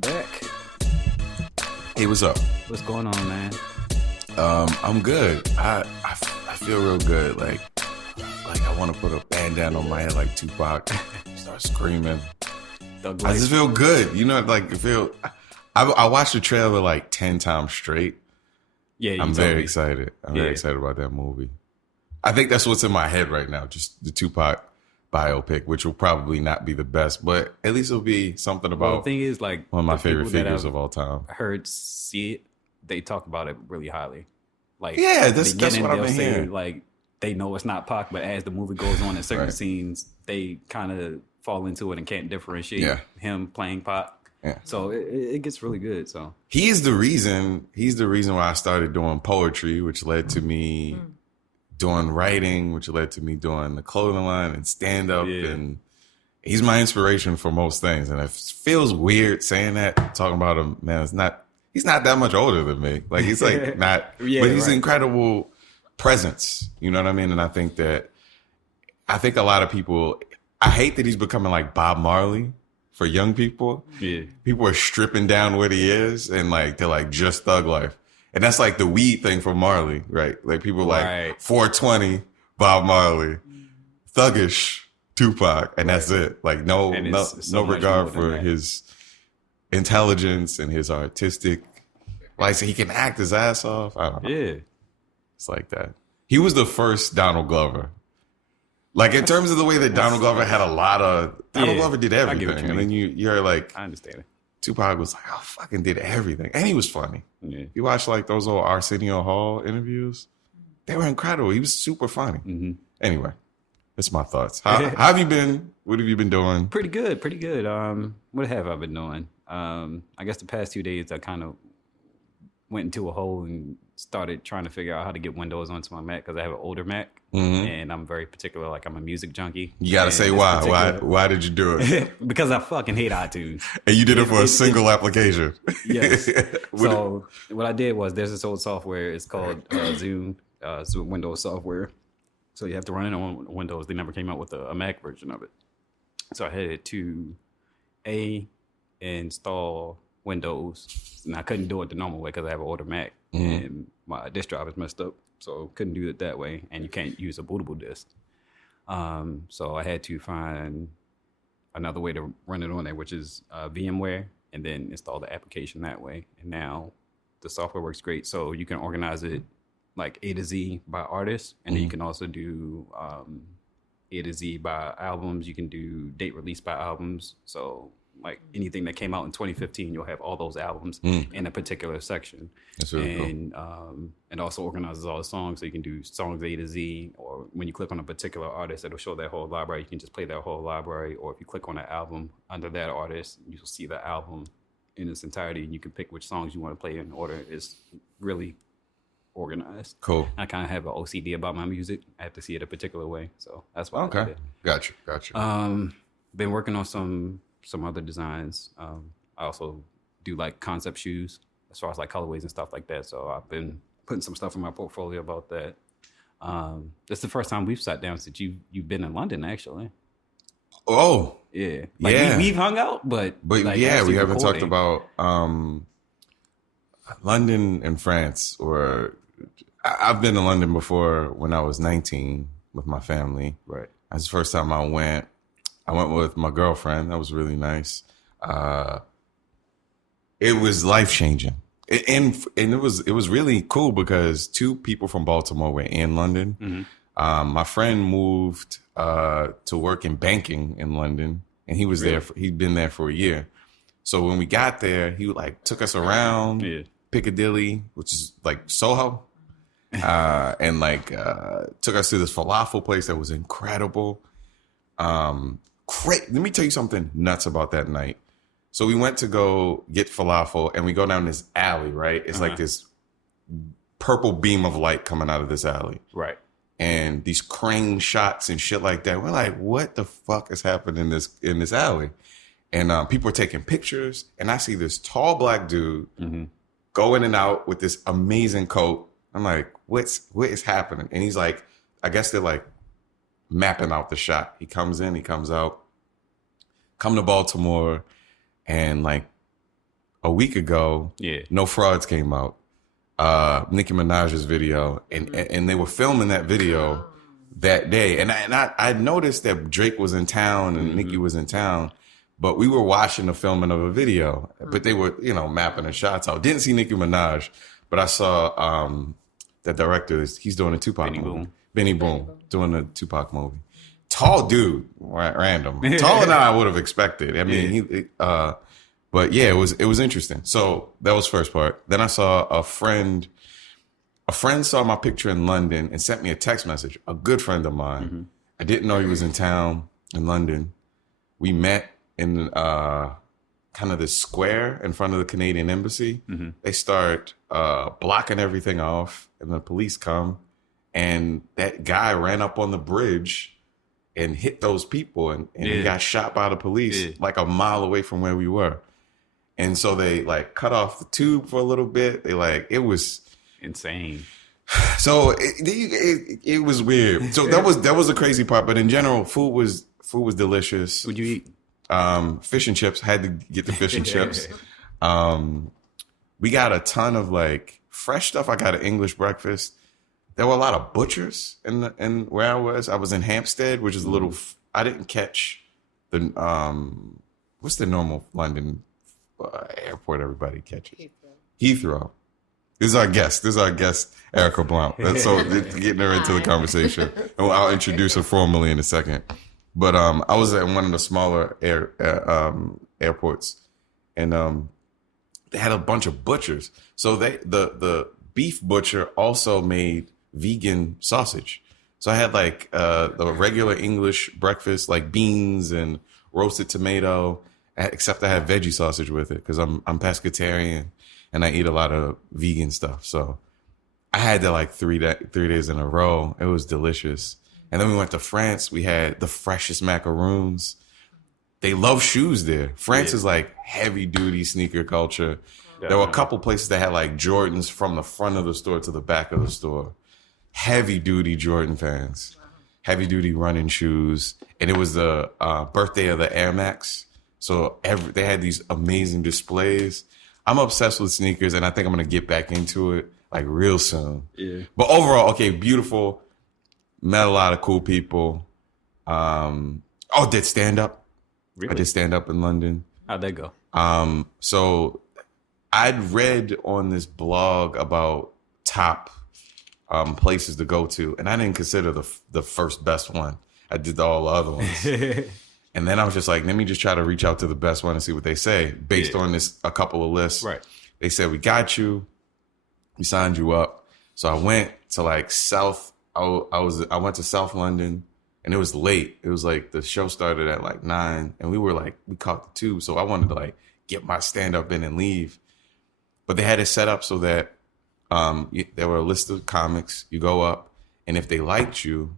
back. Hey, what's up? What's going on, man? I'm good. I feel real good. Like I want to put a bandana on my head like Tupac. Start screaming. I just feel good. You know, like I watched the trailer like 10 times straight. Yeah, I'm very excited. I'm very excited about that movie. I think that's what's in my head right now. Just the Tupac biopic, which will probably not be the best, but at least it'll be something about. The thing is, like, one of my favorite figures of all time. Heard see it, they talk about it really highly. Like, yeah, that's what I've been hearing. Like, they know it's not Pac, but as the movie goes on in certain scenes, they kind of fall into it and can't differentiate him playing Pac. Yeah. So it gets really good. So he's the reason why I started doing poetry, which led to me doing writing, which led to me doing the clothing line and stand up. Yeah. And he's my inspiration for most things. And it feels weird saying that, talking about him, man. He's not that much older than me. Like, he's like not, but he's an incredible presence. You know what I mean? And I think a lot of people, I hate that he's becoming like Bob Marley for young people. Yeah. People are stripping down what he is and like, they're like just thug life. And that's like the weed thing for Marley, right? Like people like 420, Bob Marley, thuggish Tupac, and that's it. Like no regard for his intelligence and his artistic. Like, so he can act his ass off. I don't know. Yeah, it's like that. He was the first Donald Glover. Like, in terms of the way that Donald Glover had a lot of Donald Glover did everything, and then you're like, I understand it. Tupac was like, I fucking did everything. And he was funny. Yeah. You watch like those old Arsenio Hall interviews. They were incredible. He was super funny. Mm-hmm. Anyway, that's my thoughts. How have you been? What have you been doing? Pretty good. What have I been doing? I guess the past 2 days I kind of went into a hole and started trying to figure out how to get Windows onto my Mac because I have an older Mac. Mm-hmm. And I'm very particular. Like, I'm a music junkie. You got to say why. Why did you do it? Because I fucking hate iTunes. And you did it for a single application. Yes. So what I did was, there's this old software. It's called Zoom. It's Windows software. So you have to run it on Windows. They never came out with a Mac version of it. So I had to install Windows. And I couldn't do it the normal way because I have an older Mac. Mm-hmm. And my disk drive is messed up. So couldn't do it that way, and you can't use a bootable disk. So I had to find another way to run it on there, which is VMware, and then install the application that way. And now the software works great. So you can organize it like A to Z by artist, and then you can also do A to Z by albums. You can do date release by albums. So like anything that came out in 2015, you'll have all those albums in a particular section. That's really cool. And also organizes all the songs, so you can do songs A to Z, or when you click on a particular artist, it'll show that whole library. You can just play that whole library, or if you click on an album under that artist, you'll see the album in its entirety, and you can pick which songs you want to play in order. It's really organized. Cool. I kind of have an OCD about my music. I have to see it a particular way, so that's why I did it. Gotcha. Been working on some other designs. I also do like concept shoes as far as like colorways and stuff like that. So I've been putting some stuff in my portfolio about that. It's the first time we've sat down since you've been in London, actually. Oh, yeah. Like we've hung out, but like, yeah, we haven't talked about London and France. Or I've been to London before when I was 19 with my family. Right. That's the first time I went. I went with my girlfriend. That was really nice. It was life-changing. And it was really cool because 2 people from Baltimore were in London. Mm-hmm. My friend moved to work in banking in London, and he was there. He'd been there for a year. So when we got there, he like took us around Piccadilly, which is like Soho, and like took us to this falafel place that was incredible. Let me tell you something nuts about that night. So we went to go get falafel, and we go down this alley, right? It's like this purple beam of light coming out of this alley. Right. And these crane shots and shit like that. We're like, what the fuck is happening in this alley? And people are taking pictures, and I see this tall black dude go in and out with this amazing coat. I'm like, what is happening? And he's like, I guess they're like mapping out the shot. He comes in, he comes out. Come to Baltimore, and like a week ago, No Frauds came out. Nicki Minaj's video, and they were filming that video that day. And I noticed that Drake was in town and Nicki was in town, but we were watching the filming of a video. But they were, mapping the shots out. Didn't see Nicki Minaj, but I saw the director. He's doing a Tupac movie. Benny Boom doing a Tupac movie. Tall dude, random. Taller than I would have expected. I mean, but yeah, it was interesting. So that was first part. Then I saw a friend saw my picture in London and sent me a text message. A good friend of mine. I didn't know he was in town in London. We met in kind of this square in front of the Canadian embassy. They start blocking everything off, and the police come, and that guy ran up on the bridge and hit those people, and he got shot by the police like a mile away from where we were. And so they like cut off the tube for a little bit. It was insane. So it was weird. So that was a crazy part. But in general, food was delicious. What'd you eat? Fish and chips. Had to get the fish and chips. We got a ton of like fresh stuff. I got an English breakfast. There were a lot of butchers in where I was. I was in Hampstead, which is a little. I didn't catch the what's the normal London airport everybody catches? Heathrow. This is our guest, Ericka Blount. So getting her into the conversation. And I'll introduce her formally in a second. But I was at one of the smaller airports, and they had a bunch of butchers. So the beef butcher also made vegan sausage. So I had like the regular English breakfast, like beans and roasted tomato, except I had veggie sausage with it because I'm pescatarian and I eat a lot of vegan stuff. So I had that like 3 days in a row. It was delicious. And then we went to France. We had the freshest macaroons. They love shoes there. France is like heavy duty sneaker culture. There were a couple places that had like Jordans from the front of the store to the back of the store. Heavy duty Jordan fans. Heavy duty running shoes. And it was the birthday of the Air Max. So they had these amazing displays. I'm obsessed with sneakers, and I think I'm going to get back into it like real soon. Yeah. But overall, okay, beautiful. Met a lot of cool people. Did stand up. Really? I did stand up in London. How'd that go? So I'd read on this blog about top places to go to, and I didn't consider the first best one. I did all the other ones. And then I was just like, let me just try to reach out to the best one and see what they say based on a couple of lists. Right. They said, we got you. We signed you up. So I went to like I went to South London, and it was late. It was like the show started at like 9, and we caught the tube. So I wanted to like get my stand up in and leave. But they had it set up so that there were a list of comics. You go up, and if they liked you,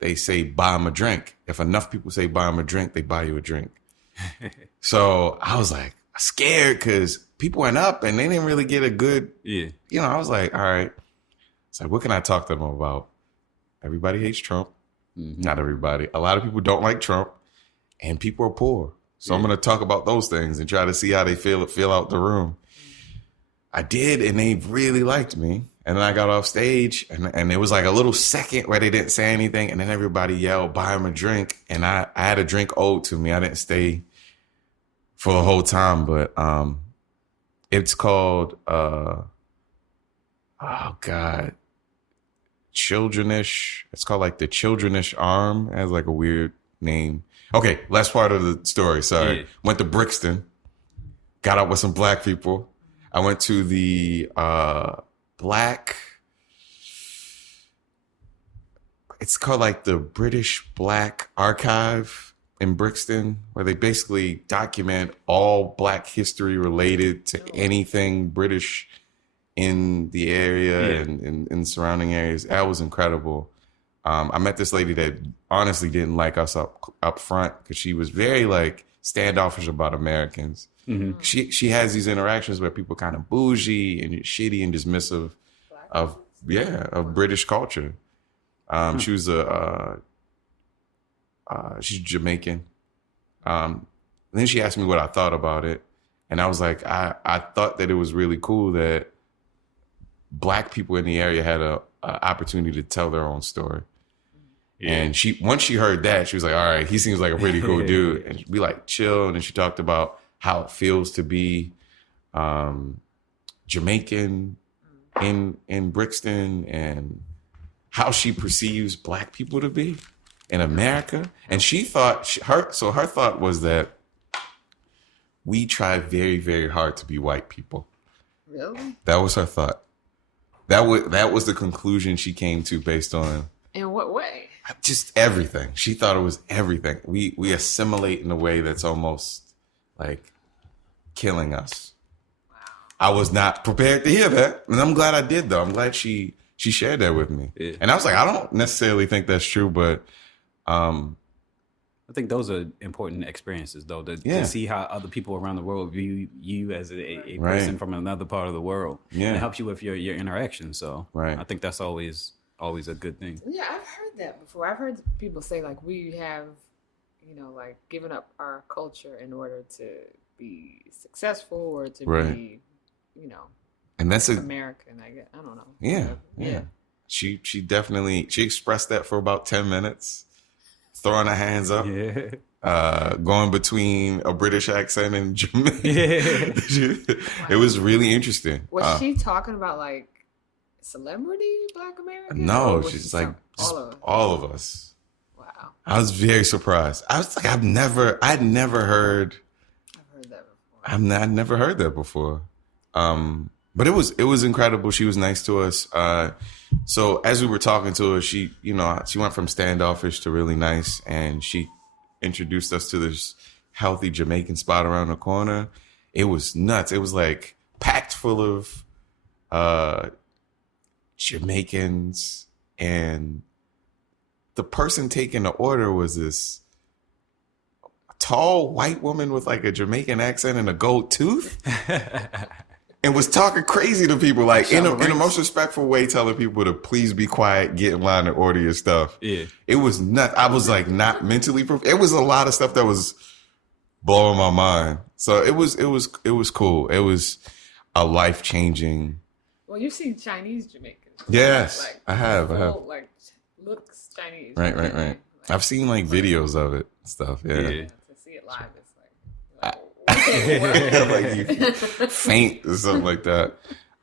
they say, buy them a drink. If enough people say buy them a drink, they buy you a drink. So I was like scared because people went up and they didn't really get a good, I was like, all right. It's like, what can I talk to them about? Everybody hates Trump. Mm-hmm. Not everybody. A lot of people don't like Trump, and people are poor. So I'm going to talk about those things and try to see how they feel out the room. I did, and they really liked me. And then I got off stage, and it was like a little second where they didn't say anything, and then everybody yelled, buy him a drink. And I had a drink owed to me. I didn't stay for the whole time, but it's called, Childrenish. It's called like the Childrenish Arm. It has like a weird name. Okay, last part of the story, sorry. Yeah. Went to Brixton, got out with some black people. I went to the it's called like the British Black Archive in Brixton, where they basically document all black history related to anything British in the area and in surrounding areas. That was incredible. I met this lady that honestly didn't like us up front because she was very like standoffish about Americans. Mm-hmm. She has these interactions where people kind of bougie and shitty and dismissive of British culture. She was she's Jamaican. Then she asked me what I thought about it, And I was like, I thought that it was really cool that Black people in the area had a opportunity to tell their own story. Yeah. And once she heard that, she was like, all right, he seems like a pretty cool dude. And we like chill. And then she talked about how it feels to be Jamaican in Brixton and how she perceives Black people to be in America. And she thought, her thought was that we try very, very hard to be white people. Really? That was her thought. That was the conclusion she came to based on. In what way? Just everything. She thought it was everything. We assimilate in a way that's almost like killing us. Wow. I was not prepared to hear that. And I'm glad I did, though. I'm glad she shared that with me. Yeah. And I was like, I don't necessarily think that's true, but I think those are important experiences, though, to see how other people around the world view you as a person from another part of the world. Yeah. And it helps you with your interaction. So I think that's always a good thing. Yeah, I've heard that before. I've heard people say, like, we have, like, given up our culture in order to be successful or to be, and that's American, I guess. I don't know. Yeah. She definitely, she expressed that for about 10 minutes. Throwing her hands up, going between a British accent and Jamaican. It was really interesting. Was she talking about like celebrity Black American? No, she's like all of us. Wow. I was very surprised. I was like, I'd never heard. I've heard that before. I'd never heard that before. But it was incredible. She was nice to us. So as we were talking to her, she went from standoffish to really nice, and she introduced us to this healthy Jamaican spot around the corner. It was nuts. It was like packed full of Jamaicans, and the person taking the order was this tall white woman with like a Jamaican accent and a gold tooth. And was talking crazy to people, like in a most respectful way, telling people to please be quiet, get in line and order your stuff. Yeah, it was nuts. I was like not mentally prepared. It was a lot of stuff that was blowing my mind. So it was cool. It was a life-changing. Well, you've seen Chinese Jamaicans. Yes, like, I have. Like looks Chinese. Right. Like, I've seen like videos of it and stuff. Yeah. To see it live, it's like like you faint or something like that.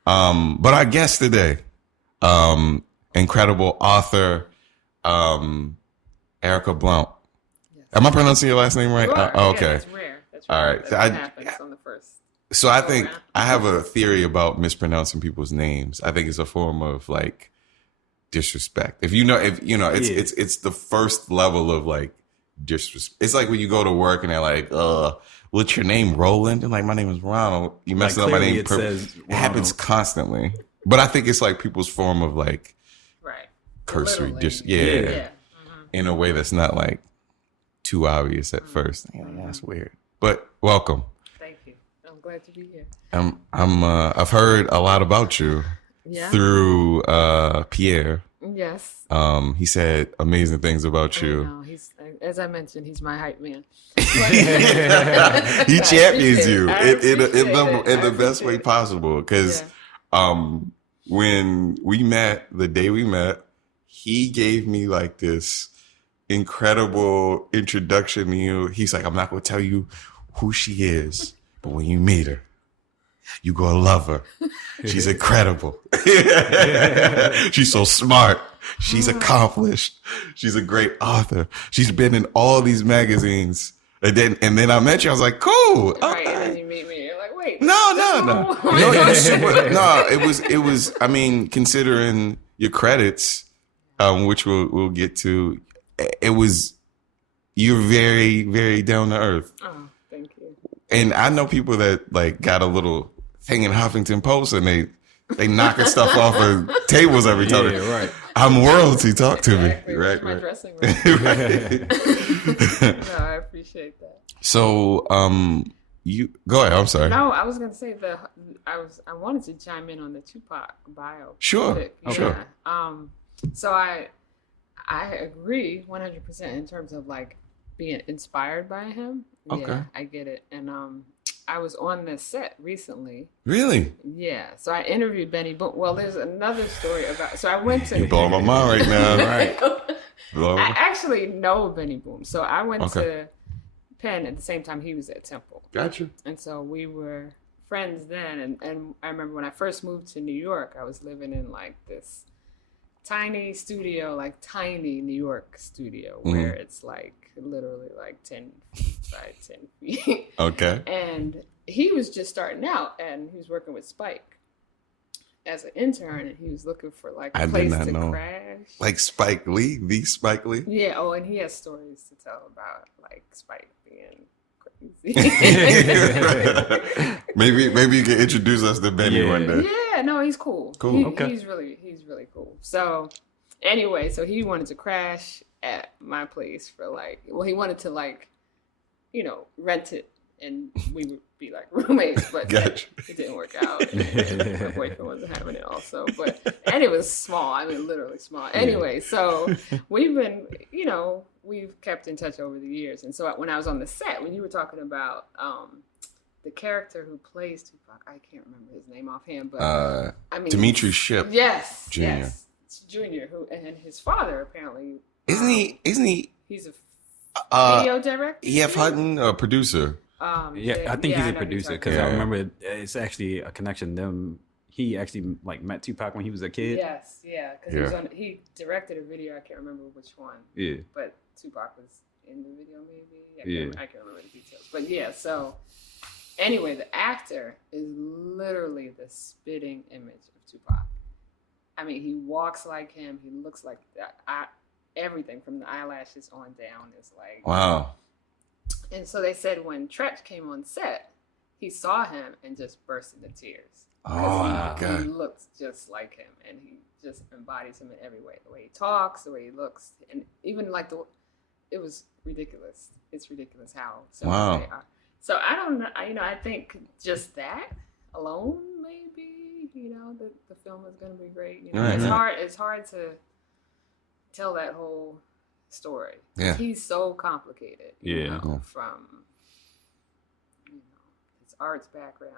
But our guest today, incredible author, Ericka Blount. Yes. Am I pronouncing your last name right? Okay. Yeah, that's rare. All right. That happens on the first. So I think I have a theory about mispronouncing people's names. I think it's a form of like disrespect. It's the first level of like disrespect. It's like when you go to work and they're like, what's your name, Roland? And like, my name is Ronald. You messed up my name. It happens constantly. But I think it's like people's form of like cursory. In a way that's not like too obvious at first. Yeah, that's weird. But welcome. Thank you. I'm glad to be here. I've heard a lot about you through Pierre. Yes. He said amazing things about you. No, as I mentioned, he's my hype man. He champions you in the best way possible. Because when the day we met, he gave me like this incredible introduction to you. He's like, I'm not going to tell you who she is, but when you meet her, you gonna love her. She's incredible. She's so smart. She's accomplished. She's a great author. She's been in all these magazines. And then I met you. I was like, cool. Right. And then you meet me. You're like, wait. No. It was. I mean, considering your credits, which we'll get to, you're very, very down to earth. Oh, thank you. And I know people that like got a little thing in Huffington Post and they knocking stuff off of tables every time. Yeah, right. I'm royalty. Talk to me. Right. My dressing room. No, I appreciate that. So, you go ahead. I'm sorry. No, I was gonna say I wanted to chime in on the Tupac bio. Sure. Sure. So I agree 100% in terms of like being inspired by him. Okay. Yeah, I get it. And I was on this set recently. Really? Yeah. So I interviewed Benny Boom. Well, there's another story about. So I went to. You're blowing my mind right now, right? I actually know Benny Boom. So I went to Penn at the same time he was at Temple. Gotcha. And so we were friends then. And I remember when I first moved to New York, I was living in like this tiny studio, like tiny New York studio, where it's like literally like 10 feet by 10 feet. Okay. And he was just starting out, and he was working with Spike as an intern, and he was looking for like a place to crash. Like Spike Lee, the Spike Lee? Yeah. Oh, and he has stories to tell about like Spike being crazy. maybe you can introduce us to Benny one day. Yeah, no, he's cool. Cool. He's really cool. So anyway, so he wanted to crash at my place for like, well, he wanted to like, you know, rent it and we would be like roommates, but it didn't work out. My boyfriend wasn't having it also, and it was small. I mean, literally small. Anyway, so we've been, you know, we've kept in touch over the years. And so when I was on the set, when you were talking about the character who plays Tupac, I can't remember his name offhand, but I mean, Dimitri Ship. Yes. Jr. Yes. It's Junior, who, and his father apparently. Isn't he? He's a video director. E.F. Hutton, a producer. I think he's a producer because I remember it's actually a connection. He actually like met Tupac when he was a kid. Yes, yeah, because he directed a video. I can't remember which one. Yeah, but Tupac was in the video, maybe. I can't remember the details, but yeah. So anyway, the actor is literally the spitting image of Tupac. I mean, he walks like him. He looks like that. Everything from the eyelashes on down is like wow. And so they said when Tretch came on set, he saw him and just burst into tears. Oh my God! He looks just like him, and he just embodies him in every way. The way he talks, the way he looks, and even like it was ridiculous. It's ridiculous how similar they are. So I don't know. I think just that alone, maybe, the film is going to be great. It's hard to tell that whole story. Yeah. He's so complicated. From his arts background,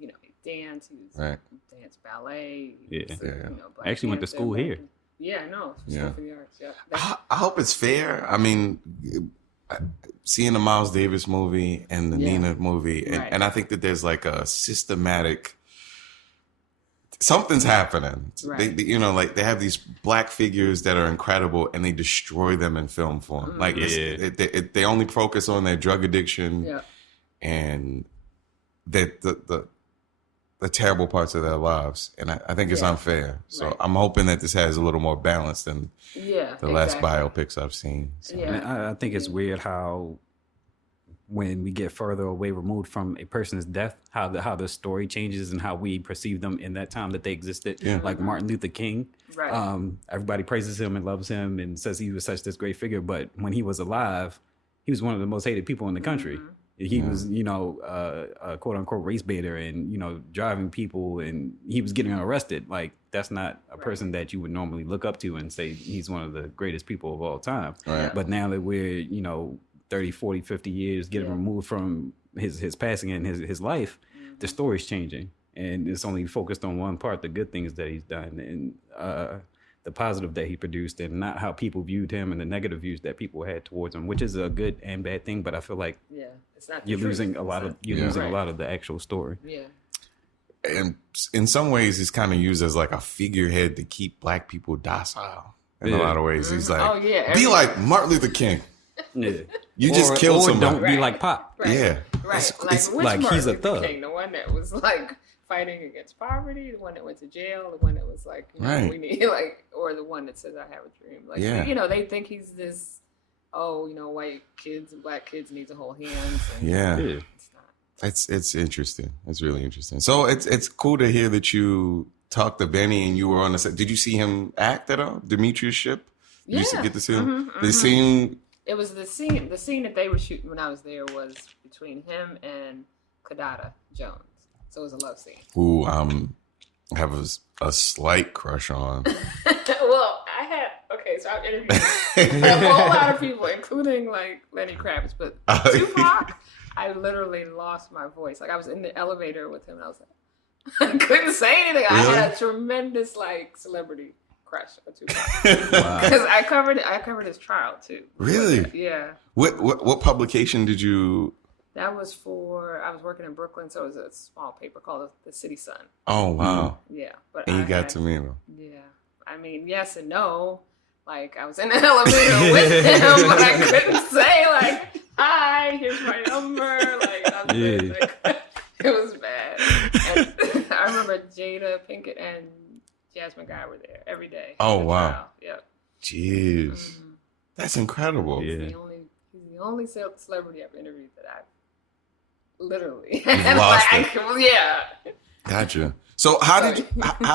and he dance. He was dance ballet. I actually went to school here. Yeah, I know. School for the arts. Yeah. I hope it's fair. I mean, seeing the Miles Davis movie and the Nina movie, and I think that there's like a systematic. Something's happening. Right. They have these black figures that are incredible, and they destroy them in film form. They only focus on their drug addiction and the terrible parts of their lives, and I think it's unfair. So I'm hoping that this has a little more balance than the last biopics I've seen. So. Yeah. I think it's weird how when we get further away removed from a person's death, how the story changes and how we perceive them in that time that they existed. Yeah. Like Martin Luther King. Right. Everybody praises him and loves him and says he was such this great figure. But when he was alive, he was one of the most hated people in the country. Mm-hmm. He was, a quote unquote race baiter and, driving people, and he was getting arrested. Like, that's not a person that you would normally look up to and say he's one of the greatest people of all time. Right. But now that we're, 30, 40, 50 years getting removed from his passing and his life, the story's changing. And it's only focused on one part, the good things that he's done and the positive that he produced, and not how people viewed him and the negative views that people had towards him, which is a good and bad thing. But I feel like it's not you're losing a lot of a lot of the actual story. Yeah. And in some ways, he's kind of used as like a figurehead to keep black people docile in a lot of ways. He's like, be like Martin Luther King. Yeah. You just killed somebody. Don't be like Pop. Right. Yeah. Right. It's like he's a thug. King, the one that was like fighting against poverty, the one that went to jail, the one that was like, we need or the one that says I have a dream. Like, they think he's this, white kids and black kids need to hold hands. And it's not. It's interesting. It's really interesting. So it's cool to hear that you talked to Benny and you were on the set. Did you see him act at all? Demetrius Ship? Did you get to see him? The scene. It was the scene that they were shooting when I was there was between him and Kadada Jones. So it was a love scene. Who I have a slight crush on. Well, so I've interviewed a whole lot of people, including like Lenny Kravitz, but Tupac, I literally lost my voice. Like I was in the elevator with him, and I was like, I couldn't say anything. Really? I had a tremendous like celebrity crush on Tupac because I covered his trial too. Really? Yeah. What publication did you? That was I was working in Brooklyn, so it was a small paper called the City Sun. Oh wow. Yeah, but and you got to meet him. Yeah, I mean, yes and no. Like I was in the elevator with him, but I couldn't say like, "Hi, here's my number." Like, it was bad. And I remember Jada Pinkett and Jasmine Guy were there every day. Oh wow. Yep. Jeez, that's incredible. He's the only celebrity I've interviewed that I've literally lost yeah. Gotcha. So how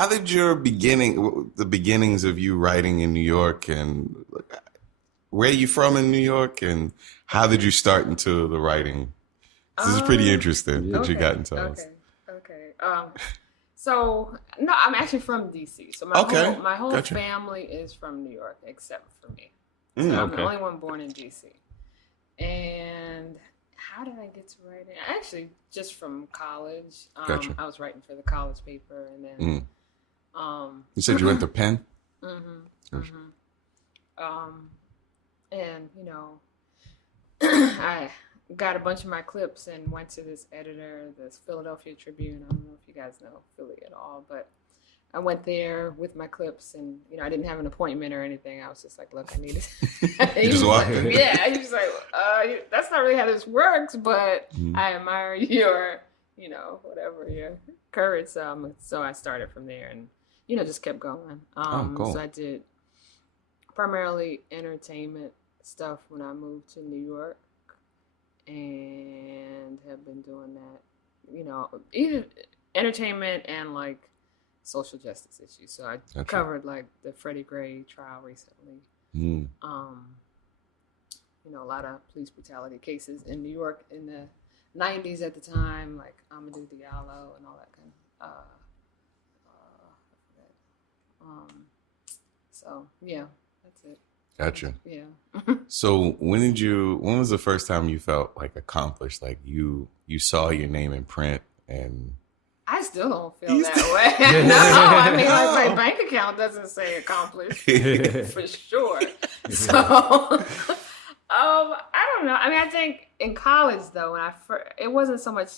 did your the beginnings of you writing in New York, and where are you from in New York, and how did you start into the writing? This is pretty interesting that you got into us. Okay. So no, I'm actually from DC. So my whole family is from New York except for me. So I'm the only one born in DC. And how did I get to writing? Actually, just from college. Gotcha. I was writing for the college paper, and then. You said you went to Penn. Gotcha. And I got a bunch of my clips and went to this editor, this Philadelphia Tribune. I don't know if you guys know Philly at all, but I went there with my clips, and I didn't have an appointment or anything. I was just like, "Look, I need it." You just walked in. Yeah, he was like, "That's not really how this works, but I admire your, whatever your courage." So I started from there, and just kept going. Cool. So I did primarily entertainment stuff when I moved to New York, and have been doing that, either entertainment and like social justice issues. So I covered like the Freddie Gray trial recently. A lot of police brutality cases in New York in the 90s at the time, like Amadou Diallo and all that kind of so yeah, that's it. Gotcha. Yeah. So when was the first time you felt like accomplished, like you saw your name in print? And I still don't feel that way. No, I mean, like my bank account doesn't say accomplished for sure. So, I don't know. I mean, I think in college though, it wasn't so much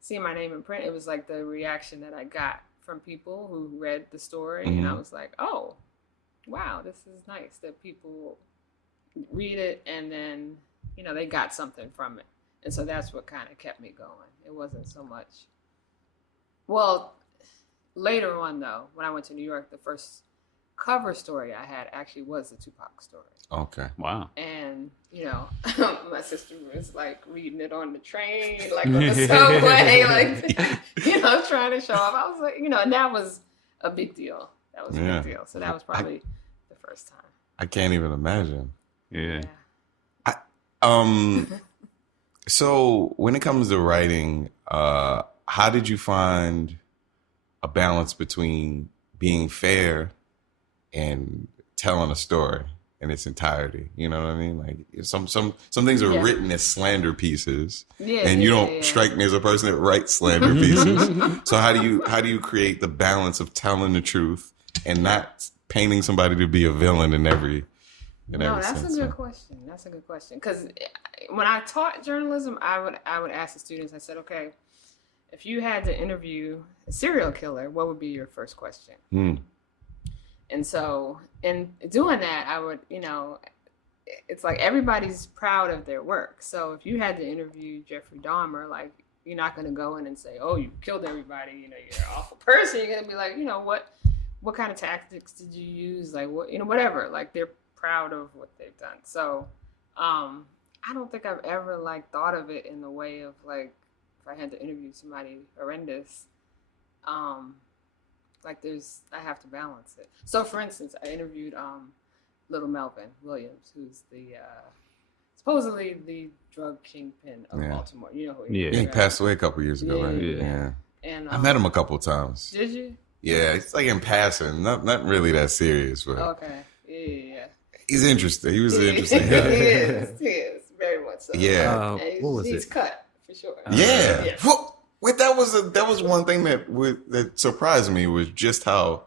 seeing my name in print. It was like the reaction that I got from people who read the story, and I was like, oh, wow, this is nice that people read it and then they got something from it, and so that's what kind of kept me going. It wasn't so much. Well, later on, though, when I went to New York, the first cover story I had actually was the Tupac story. Okay. Wow. And, my sister was like reading it on the train, like on the subway, like, trying to show off. I was like, and that was a big deal. That was a big deal. So that was probably the first time. I can't even imagine. Yeah. So when it comes to writing, how did you find a balance between being fair and telling a story in its entirety? You know what I mean? Like some things are written as slander pieces, and you don't strike me as a person that writes slander pieces. So how do you create the balance of telling the truth and not painting somebody to be a villain in every that's sense? a good question. That's a good question. Because when I taught journalism, I would ask the students. I said, okay, if you had to interview a serial killer, what would be your first question? And so in doing that, I would, it's like everybody's proud of their work. So if you had to interview Jeffrey Dahmer, like, you're not going to go in and say, oh, you killed everybody, you're an awful person. You're going to be like, what kind of tactics did you use? Like, what, whatever. Like, they're proud of what they've done. So I don't think I've ever, like, thought of it in the way of, like, if I had to interview somebody horrendous, I have to balance it. So, for instance, I interviewed little Melvin Williams, who's the supposedly the drug kingpin of Baltimore. You know who he is. He passed away a couple years ago, right? Yeah. And I met him a couple of times. Did you? Yeah, it's like in passing, not really that serious, but okay, yeah. He's interesting. He was an interesting guy. He is very much So, Yeah. What was he's it? cut for sure. Yeah. Yeah. Wait, that was one thing that surprised me was just how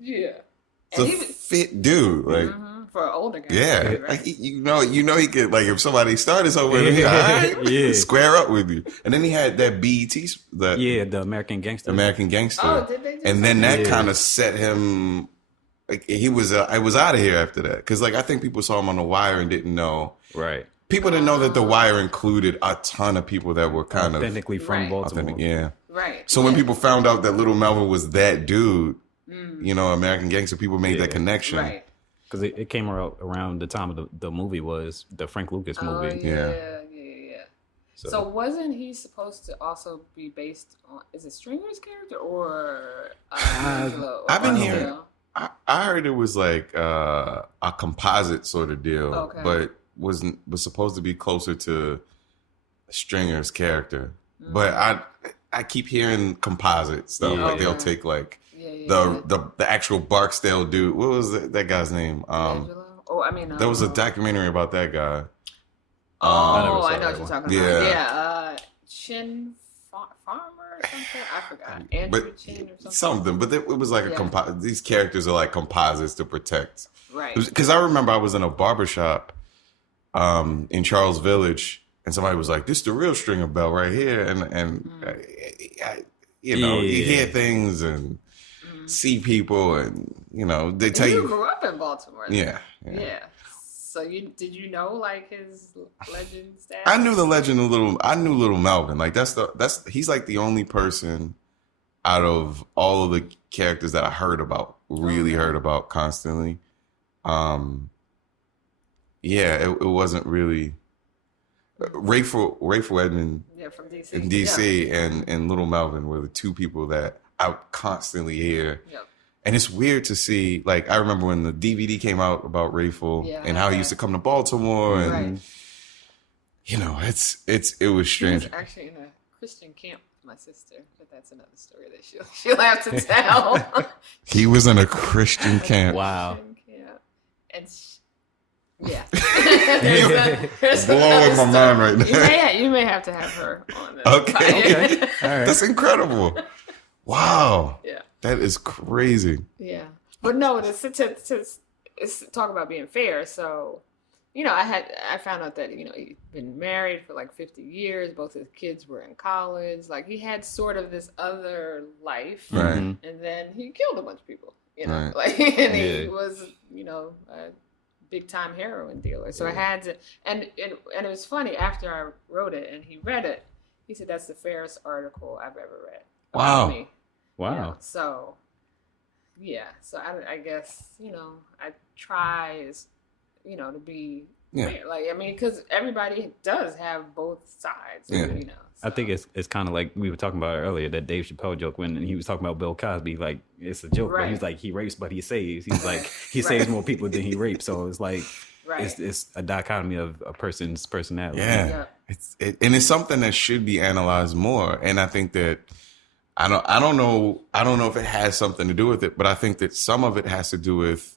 Yeah. the And he was, fit dude, like. for an older guy. Yeah, right? like you know he could, like, if somebody started somewhere, he'd be like, all right, Yeah. square up with you. And then he had that BET, that The American Gangster. American Gangster. Oh, did they do And then something? that kind of set him, like, I was out of here after that. Because, like, I think people saw him on The Wire and didn't know. Right. People didn't know that The Wire included a ton of people that were kind Authentically from Right. Baltimore. of, yeah. Right. So when people found out that Little Melvin was that dude, you know, American Gangster, people made that connection. Right. Because it came around the time of the movie was the Frank Lucas movie. Yeah. So wasn't he supposed to also be based on, is it Stringer's character or Angelo? I've been Or hearing, Angelo? I heard it was like a composite sort of deal, Okay. but was supposed to be closer to Stringer's character. But I keep hearing composite stuff. Yeah. Like they'll Okay. take like Yeah. the actual Barksdale dude. What was that guy's name? Angelo? Oh, I mean, There was a documentary about that guy. Oh, never saw I know that what you're one. talking Yeah. about. Yeah, Chin Farmer or something. I forgot. Andrew Chin or something. But it was like a these characters are like composites to protect. Right. Because I remember I was in a barbershop in Charles Village, and somebody was like, "This is the real Stringer Bell right here," and you know, you hear things and see people, and you know, they tell You you, grew up in Baltimore. then. yeah. So did you know like his legend status? I knew the legend a little. I knew Little Melvin. Like he's like the only person out of all of the characters that I heard about, really heard about constantly. It wasn't really Rayful Edmond from DC. in DC and Little Melvin were the two people that I constantly hear. Yep. And it's weird to see, like, I remember when the DVD came out about Rayful and how he used to come to Baltimore, and you know, it was strange. He was actually in a Christian camp with my sister, but that's another story that she'll have to tell. He was in a Christian camp. Wow. And yeah, It's blowing my mind right now. You may have to have her on this. Okay. All right. That's incredible. Wow. Yeah. That is crazy. Yeah, but no, it's talk about being fair. So, you know, I found out that, you know, he'd been married for like 50 years. Both his kids were in college. Like he had sort of this other life, Right. and then he killed a bunch of people. You know, Right. like and he was, you know, a big time heroin dealer. So I had to, and it was funny after I wrote it and he read it. He said that's the fairest article I've ever read. Wow. Me. Wow. You know, so, yeah. So I guess, you know, I try, you know, to be fair. Like, I mean, because everybody does have both sides, you know. So. I think it's kind of like we were talking about earlier, that Dave Chappelle joke when he was talking about Bill Cosby. Like, it's a joke, but he's like, he rapes, but he saves. He's like, he saves more people than he rapes. So it's like, it's a dichotomy of a person's personality. Yeah. And it's something that should be analyzed more. And I think that, I don't know if it has something to do with it, but I think that some of it has to do with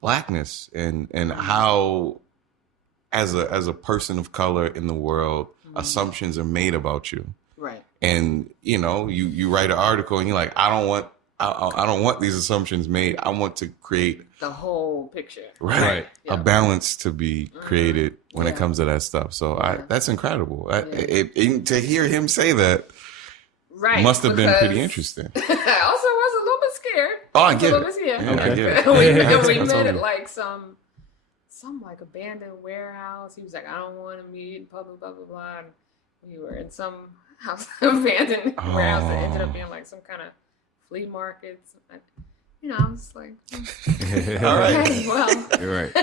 blackness and how, as a person of color in the world, assumptions are made about you. Right. And you know, you write an article and you're like, I don't want these assumptions made. I want to create the whole picture. Right. Yeah. A balance to be created when it comes to that stuff. So that's incredible. To hear him say that must have been pretty interesting. I also was a little bit scared. Oh, I get it. I get it. We met at like some like abandoned warehouse. He was like, I don't want to meet, blah, blah, blah, blah, blah. And we were in some house, abandoned warehouse that ended up being like some kind of flea market. You know, I was like, all right. okay, well. You're right.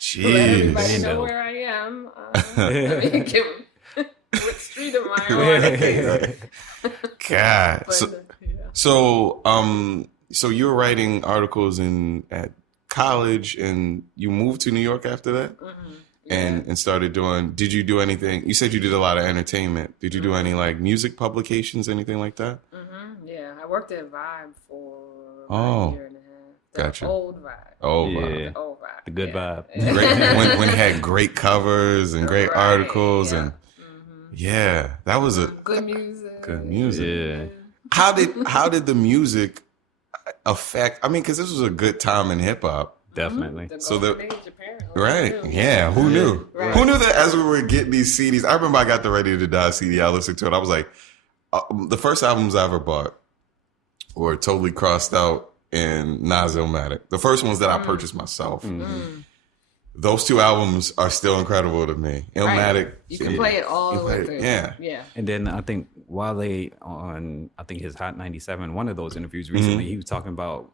Jeez. Let everybody know where I am. Let me give what street am I on? God. But, So you were writing articles at college, and you moved to New York after that, and started doing. Did you do anything? You said you did a lot of entertainment. Did you do any like music publications, anything like that? Yeah, I worked at Vibe for Oh. a year and a half. Gotcha. Old vibe. Old Yeah. vibe. The old vibe. The good vibe. Great, when it had great covers and great articles and that was a good music. Good music. Yeah. How did the music affect? I mean, because this was a good time in hip hop. Definitely. So Golden Age, apparently. Right. Yeah. Who knew? Right. Who knew that as we were getting these CDs? I remember I got the Ready to Die CD. I listened to it. I was like, the first albums I ever bought were Totally Crossed Out and Nas illMatic. The first ones that I purchased myself. Those two albums are still incredible to me. illMatic. Right. You can play it all the way through. Yeah. And then I think Wale on his Hot 97, one of those interviews recently, he was talking about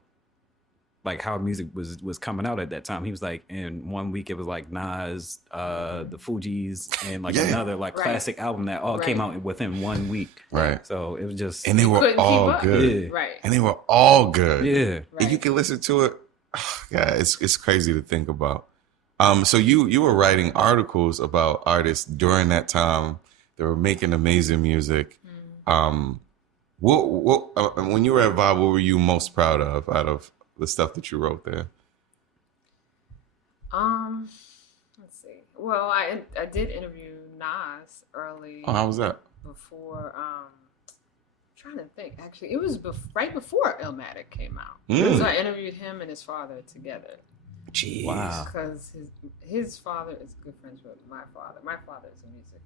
like how music was coming out at that time. He was like, in 1 week it was like Nas, the Fugees, and like another like classic album that all came out within 1 week. Right. So it was just, and they were all good. Yeah. Right. And they were all good. Yeah. Right. And you can listen to it. Yeah, it's crazy to think about. So you were writing articles about artists during that time. They were making amazing music. When you were at Vibe, what were you most proud of out of the stuff that you wrote there? Let's see. Well, I did interview Nas early. Oh, how was that? Before, I'm trying to think. Actually, it was right before illMatic came out. So I interviewed him and his father together. Jeez. Wow. Because his father is good friends with my father. My father is a music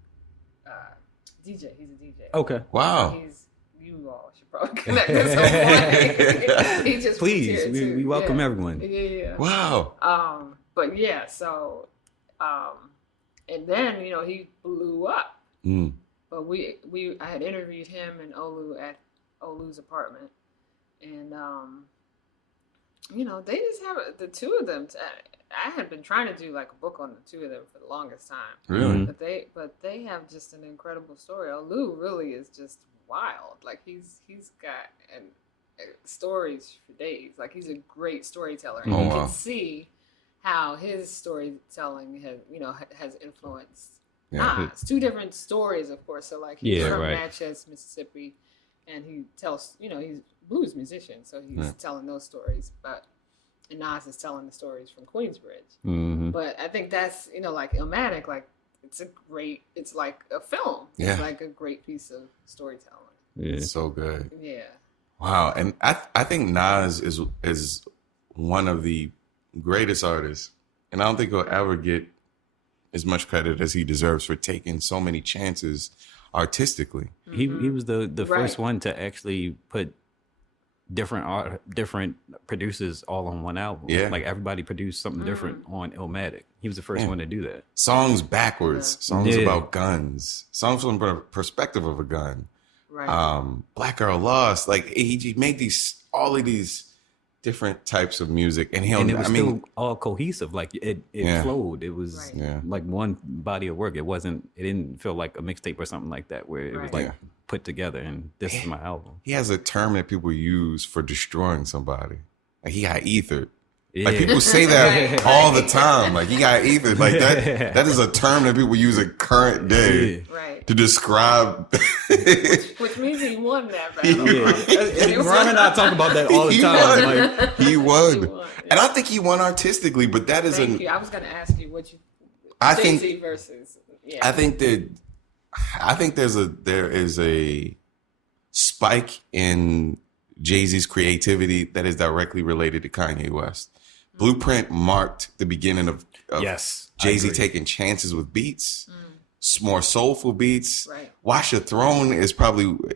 DJ. He's a DJ. Okay. Wow. So you all should probably connect this whole He just Please, we welcome everyone. Yeah. Wow. But yeah, so and then he blew up. But I had interviewed him and Olu at Olu's apartment, and they just have the two of them. I had been trying to do like a book on the two of them for the longest time. Really? But they have just an incredible story. Olu really is just wild. Like he's got stories for days. Like he's a great storyteller, and you can see how his storytelling has influenced Nas. Two different stories, of course. So like he's from Natchez, Mississippi, and he tells he's a blues musician, so he's telling those stories. And Nas is telling the stories from Queensbridge. But I think that's like illMatic, like it's like a film. It's like a great piece of storytelling. Yeah. So good. Yeah. Wow. And I think Nas is one of the greatest artists, and I don't think he'll ever get as much credit as he deserves for taking so many chances artistically. He was the first one to actually put different producers all on one album. Yeah. Like everybody produced something different on illMatic. He was the first one to do that. Songs backwards, songs about guns, songs from the perspective of a gun. Right. Black Girl Lost. Like he made all of these different types of music, and it was still all cohesive. Like it flowed. It was like one body of work. It didn't feel like a mixtape or something like that, where it was like put together and this is my album. He has a term that people use for destroying somebody. Like he got ethered. Yeah. Like people say that all the time. Like he got ethered. Like that is a term that people use in current day to describe. Which means he won that battle. Ron and I talk about that all the time. He won. And I think he won artistically, but that is Thank you. I was going to ask you what you. Jay-Z versus. Yeah. I think there is a spike in Jay-Z's creativity that is directly related to Kanye West. Blueprint marked the beginning of Jay-Z taking chances with beats, more soulful beats. Right. Watch the Throne is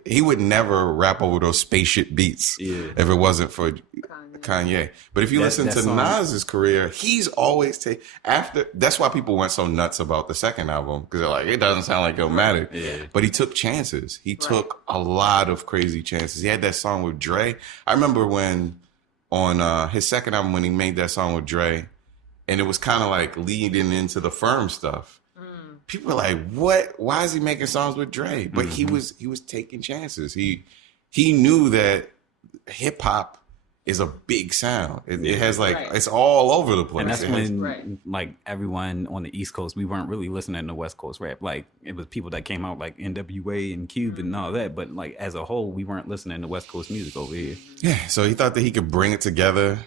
he would never rap over those spaceship beats if it wasn't for Kanye. But if you listen to Nas's career, he's always that's why people went so nuts about the second album, because they're like, it doesn't sound like illMatic. Yeah. But he took chances. He took a lot of crazy chances. He had that song with Dre. I remember when on his second album, when he made that song with Dre, and it was kind of like leading into the Firm stuff. People were like, what? Why is he making songs with Dre? But he was taking chances. He knew that hip hop is a big sound. It has it's all over the place. And that's when like everyone on the East Coast, we weren't really listening to West Coast rap. Like it was people that came out like NWA and Cuban and all that. But like as a whole, we weren't listening to West Coast music over here. Yeah. So he thought that he could bring it together.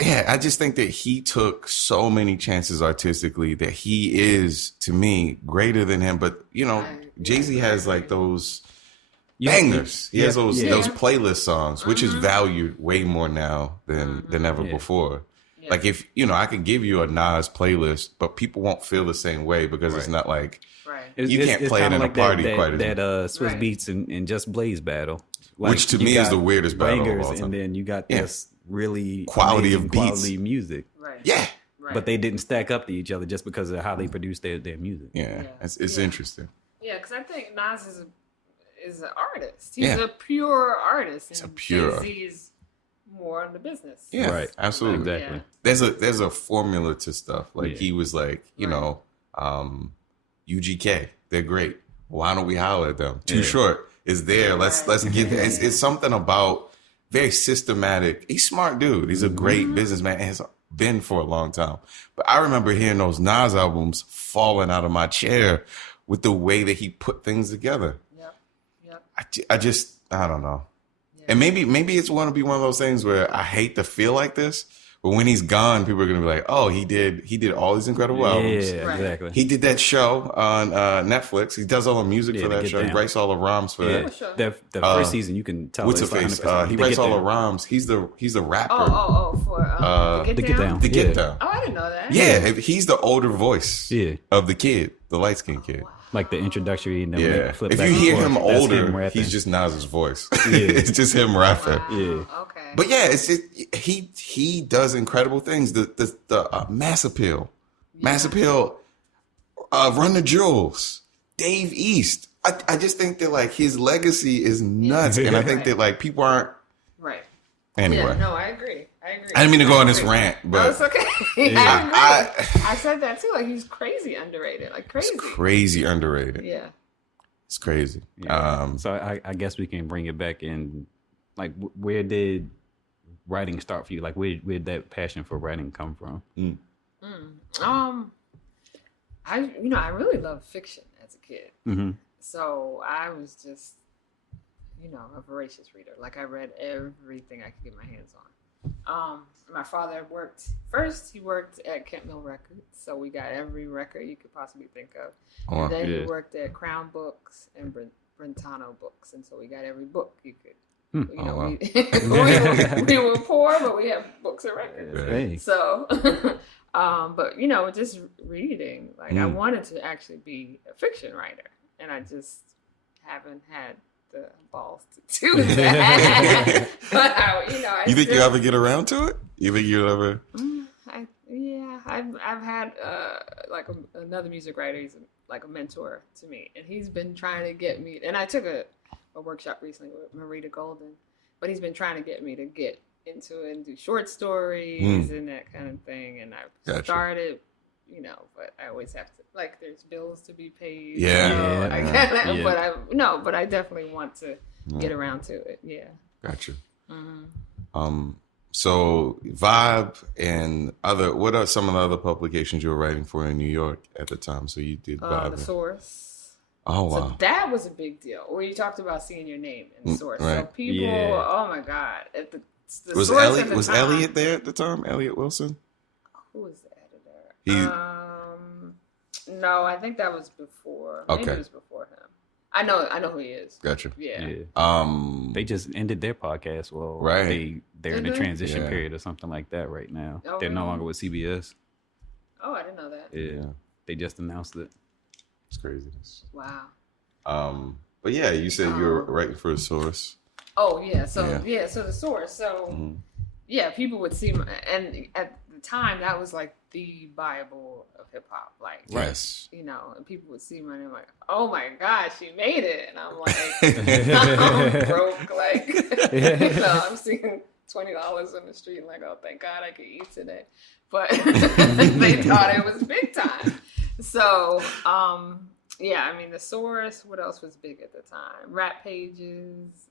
Yeah, I just think that he took so many chances artistically that he is, to me, greater than him. But, you know, Jay-Z has like those bangers. He has those playlist songs, which is valued way more now than ever before. Yeah. Like if, you know, I could give you a Nas playlist, but people won't feel the same way because it's not like, you can't play it in a party quite as much. That Swiss Beats and Just Blaze battle. Like, which to me is the weirdest battle of all time. And then you got this really quality of beats. Quality music. Right. Yeah. Right. But they didn't stack up to each other just because of how they produced their music. Yeah. It's interesting. Yeah, because I think Nas is an artist. He's a pure artist. He's a pure. Jay-Z's more on the business. Yeah, right. Absolutely. Exactly. There's a formula to stuff. Like he was like, you know, UGK, they're great. Why don't we holler at them? Too Short is there. Let's get there. It's something about very systematic. He's a smart dude. He's a great businessman and has been for a long time. But I remember hearing those Nas albums falling out of my chair with the way that he put things together. Yep. I don't know. Yeah. And maybe it's going to be one of those things where I hate to feel like this, but when he's gone, people are going to be like, "Oh, he did all these incredible albums. Yeah, exactly. He did that show on Netflix. He does all the music for that show. He writes all the rhymes for that. The first season, you can tell. What's the face? He writes all the rhymes. He's the rapper. For the Get Down. The Get Down. Oh, I didn't know that. Yeah, he's the older voice. of the kid, the light skinned kid. Like the introductory and then if you hear him older, he's just Nas's voice. It's just him rapping. Wow. Yeah. Okay. But it's just, he does incredible things. The Mass Appeal, Run the Jewels, Dave East. I just think that like his legacy is nuts, and I think that like people aren't right. Anyway, yeah, no, I agree. I didn't mean to go on this rant, but it's okay. I said that too. Like he's crazy underrated. Like crazy. It's crazy underrated. Yeah. It's crazy. Yeah. So I guess we can bring it back in. Like, where did writing start for you? Like, where did that passion for writing come from? I really loved fiction as a kid. Mm-hmm. So I was just, a voracious reader. Like I read everything I could get my hands on. My father he worked at Kent Mill Records, so we got every record you could possibly think of. And then he worked at Crown Books and Brentano Books, and so we got every book you could. We were poor, but we had books and records. Right. So, but just reading. Like I wanted to actually be a fiction writer, and I just haven't had the balls to do that. But you think you ever get around to it? You think you'll ever? I've had another music writer. He's like a mentor to me, and he's been trying to get me. And I took a workshop recently with Marita Golden, but he's been trying to get me to get into it and do short stories and that kind of thing. And I've started, but I always have to, like, there's bills to be paid. But I definitely want to get around to it. Yeah. Gotcha. Mm-hmm. So Vibe and what are some of the other publications you were writing for in New York at the time? So you did Vibe. The Source. Oh, wow. So that was a big deal. Where you talked about seeing your name in the Source. Right. So people, oh my God. At the was Source Elliot, at the was time, Elliot there at the time? Elliot Wilson? Who was the editor? No, I think that was before. Maybe it was before him. I know who he is. Gotcha. Yeah. They just ended their podcast. Well, right. They're in a transition period or something like that right now. Oh, they're no longer with CBS. Oh, I didn't know that. Yeah. They just announced it. It's craziness. Wow. But yeah, you said you were writing for The Source. Oh yeah. So so The Source. So people would see and at the time that was like the Bible of hip hop. Like yes. And people would see my name like, oh my gosh, she made it. And I'm like I'm broke, like I'm seeing $20 on the street and like, oh thank God I could eat today. But they thought it was big time. So, The Source, what else was big at the time? Rap Pages.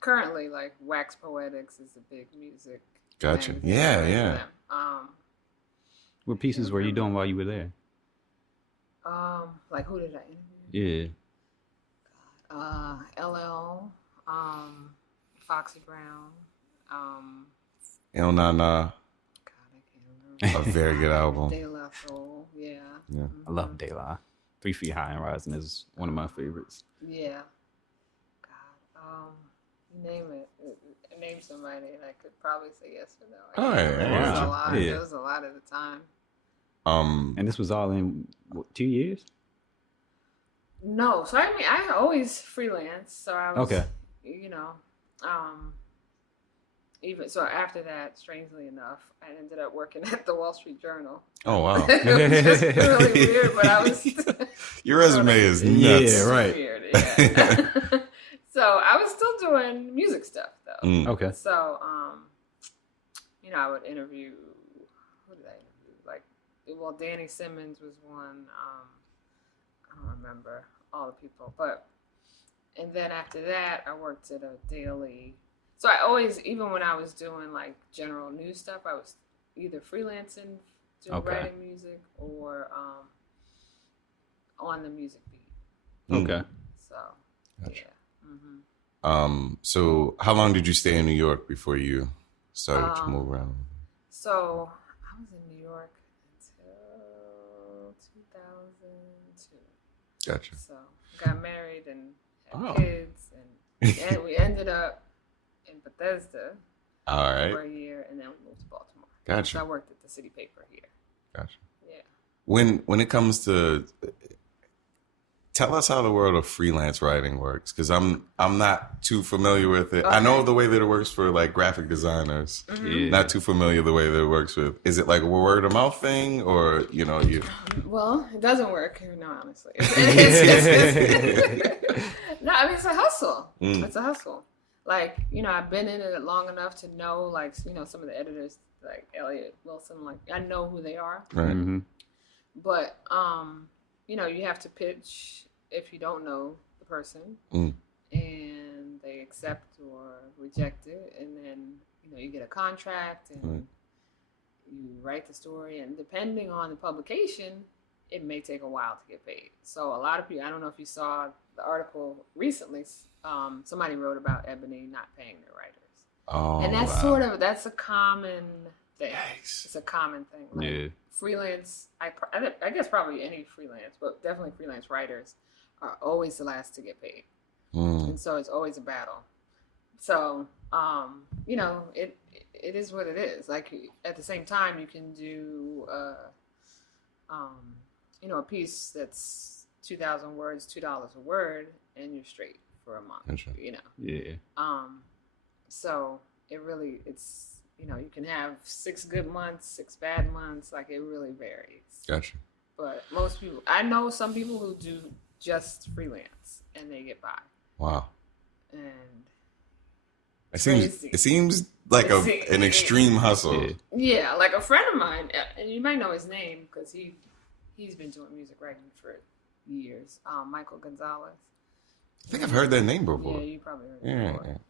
Currently, like, Wax Poetics is a big music. Gotcha. Magazine. Yeah. What pieces were you doing while you were there? Like, who did I interview? Yeah. LL, Foxy Brown. Il Na Na, God, I can't remember. a very good album. De La Soul, yeah. Yeah. I love De La. 3 Feet High and Rising is one of my favorites. Yeah. God, you name it. Name somebody, and I could probably say yes or no. Oh, yeah, It was yeah. a lot. Yeah. It was a lot at the time. And this was all in, what, 2 years? No, so I mean, I always freelance. So I was, Okay. you know, even so after that, strangely enough, I ended up working at the Wall Street Journal. Oh, wow. It was just really weird, but I was Your resume is nuts. Yeah, right. weird. Yeah. So I was still doing music stuff though. Mm. Okay. So, you know, I would interview. Who did I interview? Like, well, Danny Simmons was one. I don't remember all the people, but and then after that, I worked at a daily. So I always, even when I was doing like general news stuff, I was either freelancing, doing Okay. writing music, or on the music beat. Okay. So, Gotcha. yeah. So how long did you stay in New York before you started to move around? So I was in New York until 2002. Gotcha. So got married and had Oh. kids, and we ended up in Bethesda All for right. a year, and then we moved to Baltimore. Gotcha. So I worked at the city paper here. Gotcha. Yeah. When it comes to, tell us how the world of freelance writing works, because I'm not too familiar with it. I know the way that it works for like graphic designers. Yeah. Not too familiar the way that it works with. Is it like a word of mouth thing, or you know you? Well, it doesn't work. No, honestly. No, I mean, it's a hustle. Mm. It's a hustle. Like, you know, I've been in it long enough to know, like, you know, some of the editors, like Elliot Wilson, like, I know who they are. Right. Mm-hmm. But, you know, you have to pitch if you don't know the person. Mm. And they accept or reject it. And then, you know, you get a contract and Right. you write the story. And depending on the publication, it may take a while to get paid. So a lot of people, I don't know if you saw the article recently, somebody wrote about Ebony not paying their writers. Oh, And that's wow. that's a common thing. Yikes. It's a common thing. Like, Yeah. freelance, I guess probably any freelance, but definitely freelance writers are always the last to get paid. Mm. And so it's always a battle. So, you know, it is what it is. Like, at the same time, you can do, you know, a piece that's 2,000 words, $2 a word, and you're straight for a month, Gotcha. you know. Yeah. So it's, you know, you can have 6 good months, 6 bad months. Like, it really varies. Gotcha. But most people, I know some people who do just freelance and they get by. Wow. And It crazy. seems like an extreme hustle. Yeah. yeah, like a friend of mine, and you might know his name because he's been doing music writing for years. Michael Gonzalez. I think I've heard that name before. Yeah, you probably heard it Yeah. before.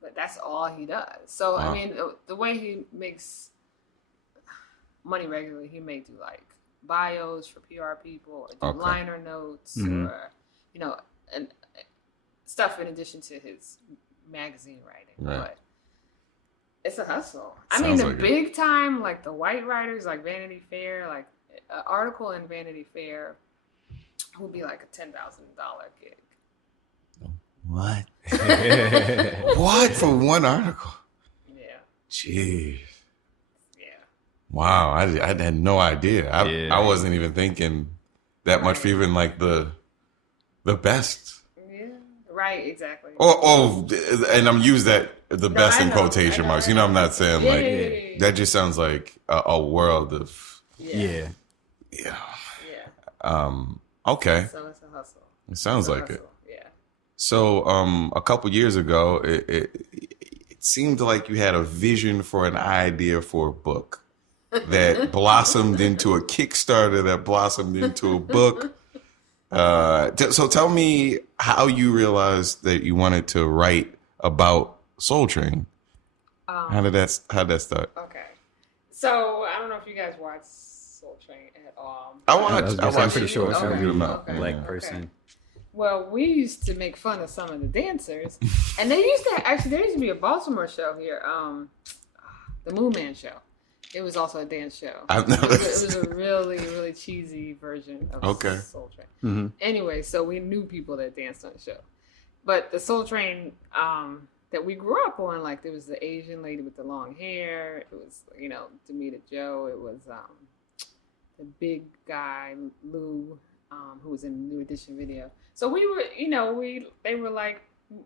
But that's all he does. So Wow. I mean, the way he makes money regularly, he may do like bios for PR people, or do Okay. liner notes, Mhm. or you know, and stuff in addition to his magazine writing. Right. But it's a hustle. I Sounds mean, the like it. big time, like the white writers, like Vanity Fair, like an article in Vanity Fair will be like a $10,000 gig. What? What for one article? Yeah, Jeez. yeah. Wow. I had no idea. Yeah. I wasn't even thinking that much for even like the best. Yeah, right, exactly. And I'm used that the best I in know, quotation I know, marks. I You know, know. I'm not saying Yeah, like yeah, yeah, yeah. that. Just sounds like a world of Yeah. yeah. Yeah, Okay. so it's a hustle. It sounds It's a like it. hustle, yeah. So, a couple years ago, it seemed like you had a vision for an idea for a book that blossomed into a Kickstarter that blossomed into a book. So tell me how you realized that you wanted to write about Soul Train. How did that start? Okay, so I don't know if you guys watch Soul Train at all. I I was watched. gonna say, I'm pretty sure it's Okay. a a really okay. black Yeah. person. Well, we used to make fun of some of the dancers, and there used to be a Baltimore show here, the Moon Man Show. It was also a dance show. I've It never was a really, really cheesy version of Soul Train. Mm-hmm. Anyway, so we knew people that danced on the show. But the Soul Train that we grew up on, like there was the Asian lady with the long hair. It was, Demita Joe. It was the big guy, Lou, who was in the New Edition video. So we were, they were like,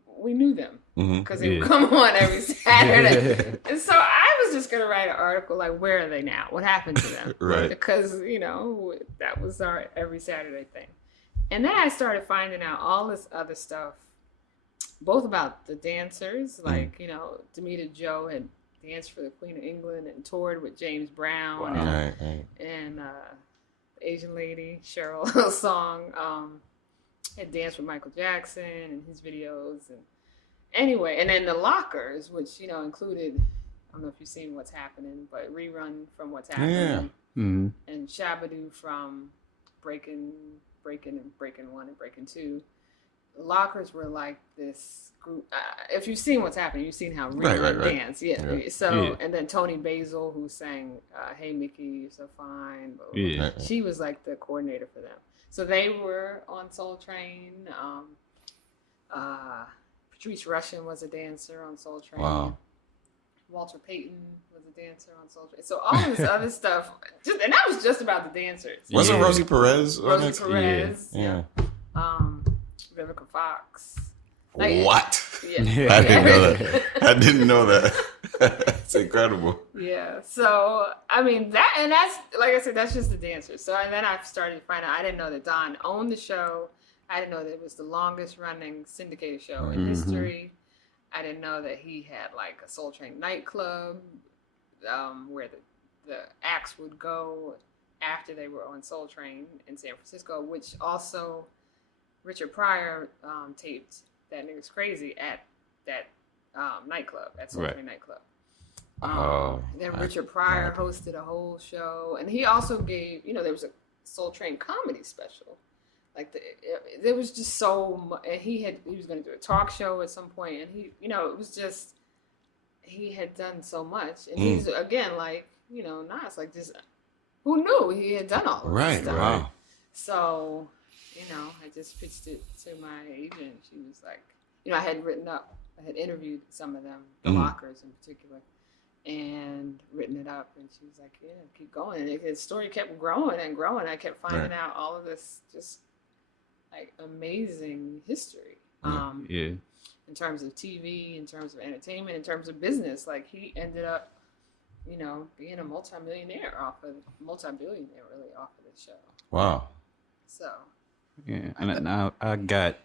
we knew them because they would come on every Saturday. And so I was just going to write an article like, where are they now? What happened to them? Right. Because, that was our every Saturday thing. And then I started finding out all this other stuff, both about the dancers, like, Demita Joe had danced for the Queen of England and toured with James Brown. Wow. And the Asian lady, Cheryl Song, had danced with Michael Jackson in his videos. And anyway, and then the Lockers, which, included, I don't know if you've seen What's Happening, but Rerun from What's Happening. Yeah. Mm-hmm. And Shabadoo from Breaking 1 and Breaking 2. The Lockers were like this group. If you've seen What's Happening, you've seen how Rerun dance. Yeah. So, and then Toni Basil, who sang Hey Mickey, You're So Fine. Blah, blah, blah. Yeah. She was like the coordinator for them. So they were on Soul Train. Patrice Rushen was a dancer on Soul Train. Wow. Walter Payton was a dancer on Soul Train. So all this other stuff, and that was just about the dancers. Wasn't Rosie Perez on it? Rosie Perez. Yeah. Vivica Fox. What? Yeah. I didn't know that. I didn't know that. It's incredible. Yeah. So, I mean, that's, like I said, that's just the dancers. So, and then I started to find out, I didn't know that Don owned the show. I didn't know that it was the longest running syndicated show in history. I didn't know that he had like a Soul Train nightclub where the acts would go after they were on Soul Train in San Francisco, which also Richard Pryor taped That Nigga's Crazy at that nightclub, at Soul Train nightclub. Then Richard Pryor hosted a whole show, and he also gave, there was a Soul Train comedy special. Like there was just so much, and he was going to do a talk show at some point, and he, it was just, he had done so much, and he's again like, Nas, like just, who knew he had done all of this stuff. Right. So, I just pitched it to my agent. She was like, I had interviewed some of them, the Lockers in particular, and written it up. And she was like, yeah, keep going. And his story kept growing and growing. I kept finding out all of this just like amazing history. In terms of TV, in terms of entertainment, in terms of business. Like he ended up, being a multi-billionaire off of this show. Wow. So. Yeah, and now I got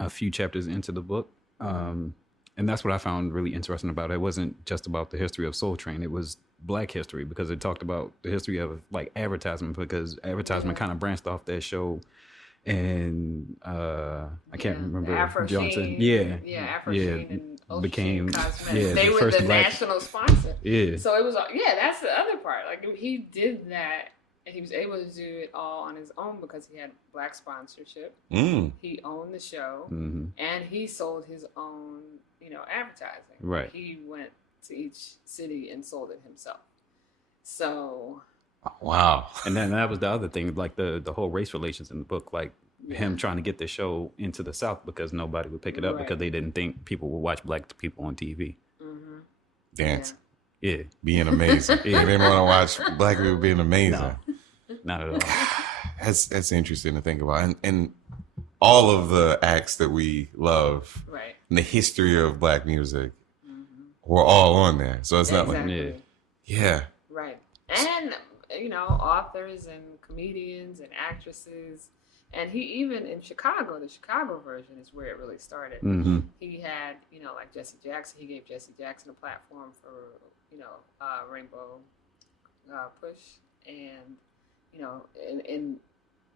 a few chapters into the book, and that's what I found really interesting about it. It wasn't just about the history of Soul Train; it was Black history, because it talked about the history of like advertisement, because advertisement kind of branched off that show, and I can't remember Johnson. Afro Sheen and Ocean became Cosmetics. They the were first the Black national sponsor. Yeah. So it was that's the other part. Like he did that. And he was able to do it all on his own because he had Black sponsorship. He owned the show, and he sold his own, advertising. Right. He went to each city and sold it himself. So. Wow. And then that was the other thing, like the whole race relations in the book, like him trying to get the show into the South because nobody would pick it up because they didn't think people would watch Black people on TV. Dance. Yeah. Being amazing. They didn't want to watch Black people being amazing. No. Not at all. That's interesting to think about. And all of the acts that we love in the history of Black music were all on there. So it's not like, Right. And, authors and comedians and actresses. And he even in Chicago, the Chicago version is where it really started. He had, like Jesse Jackson. He gave Jesse Jackson a platform for, Rainbow Push. And, in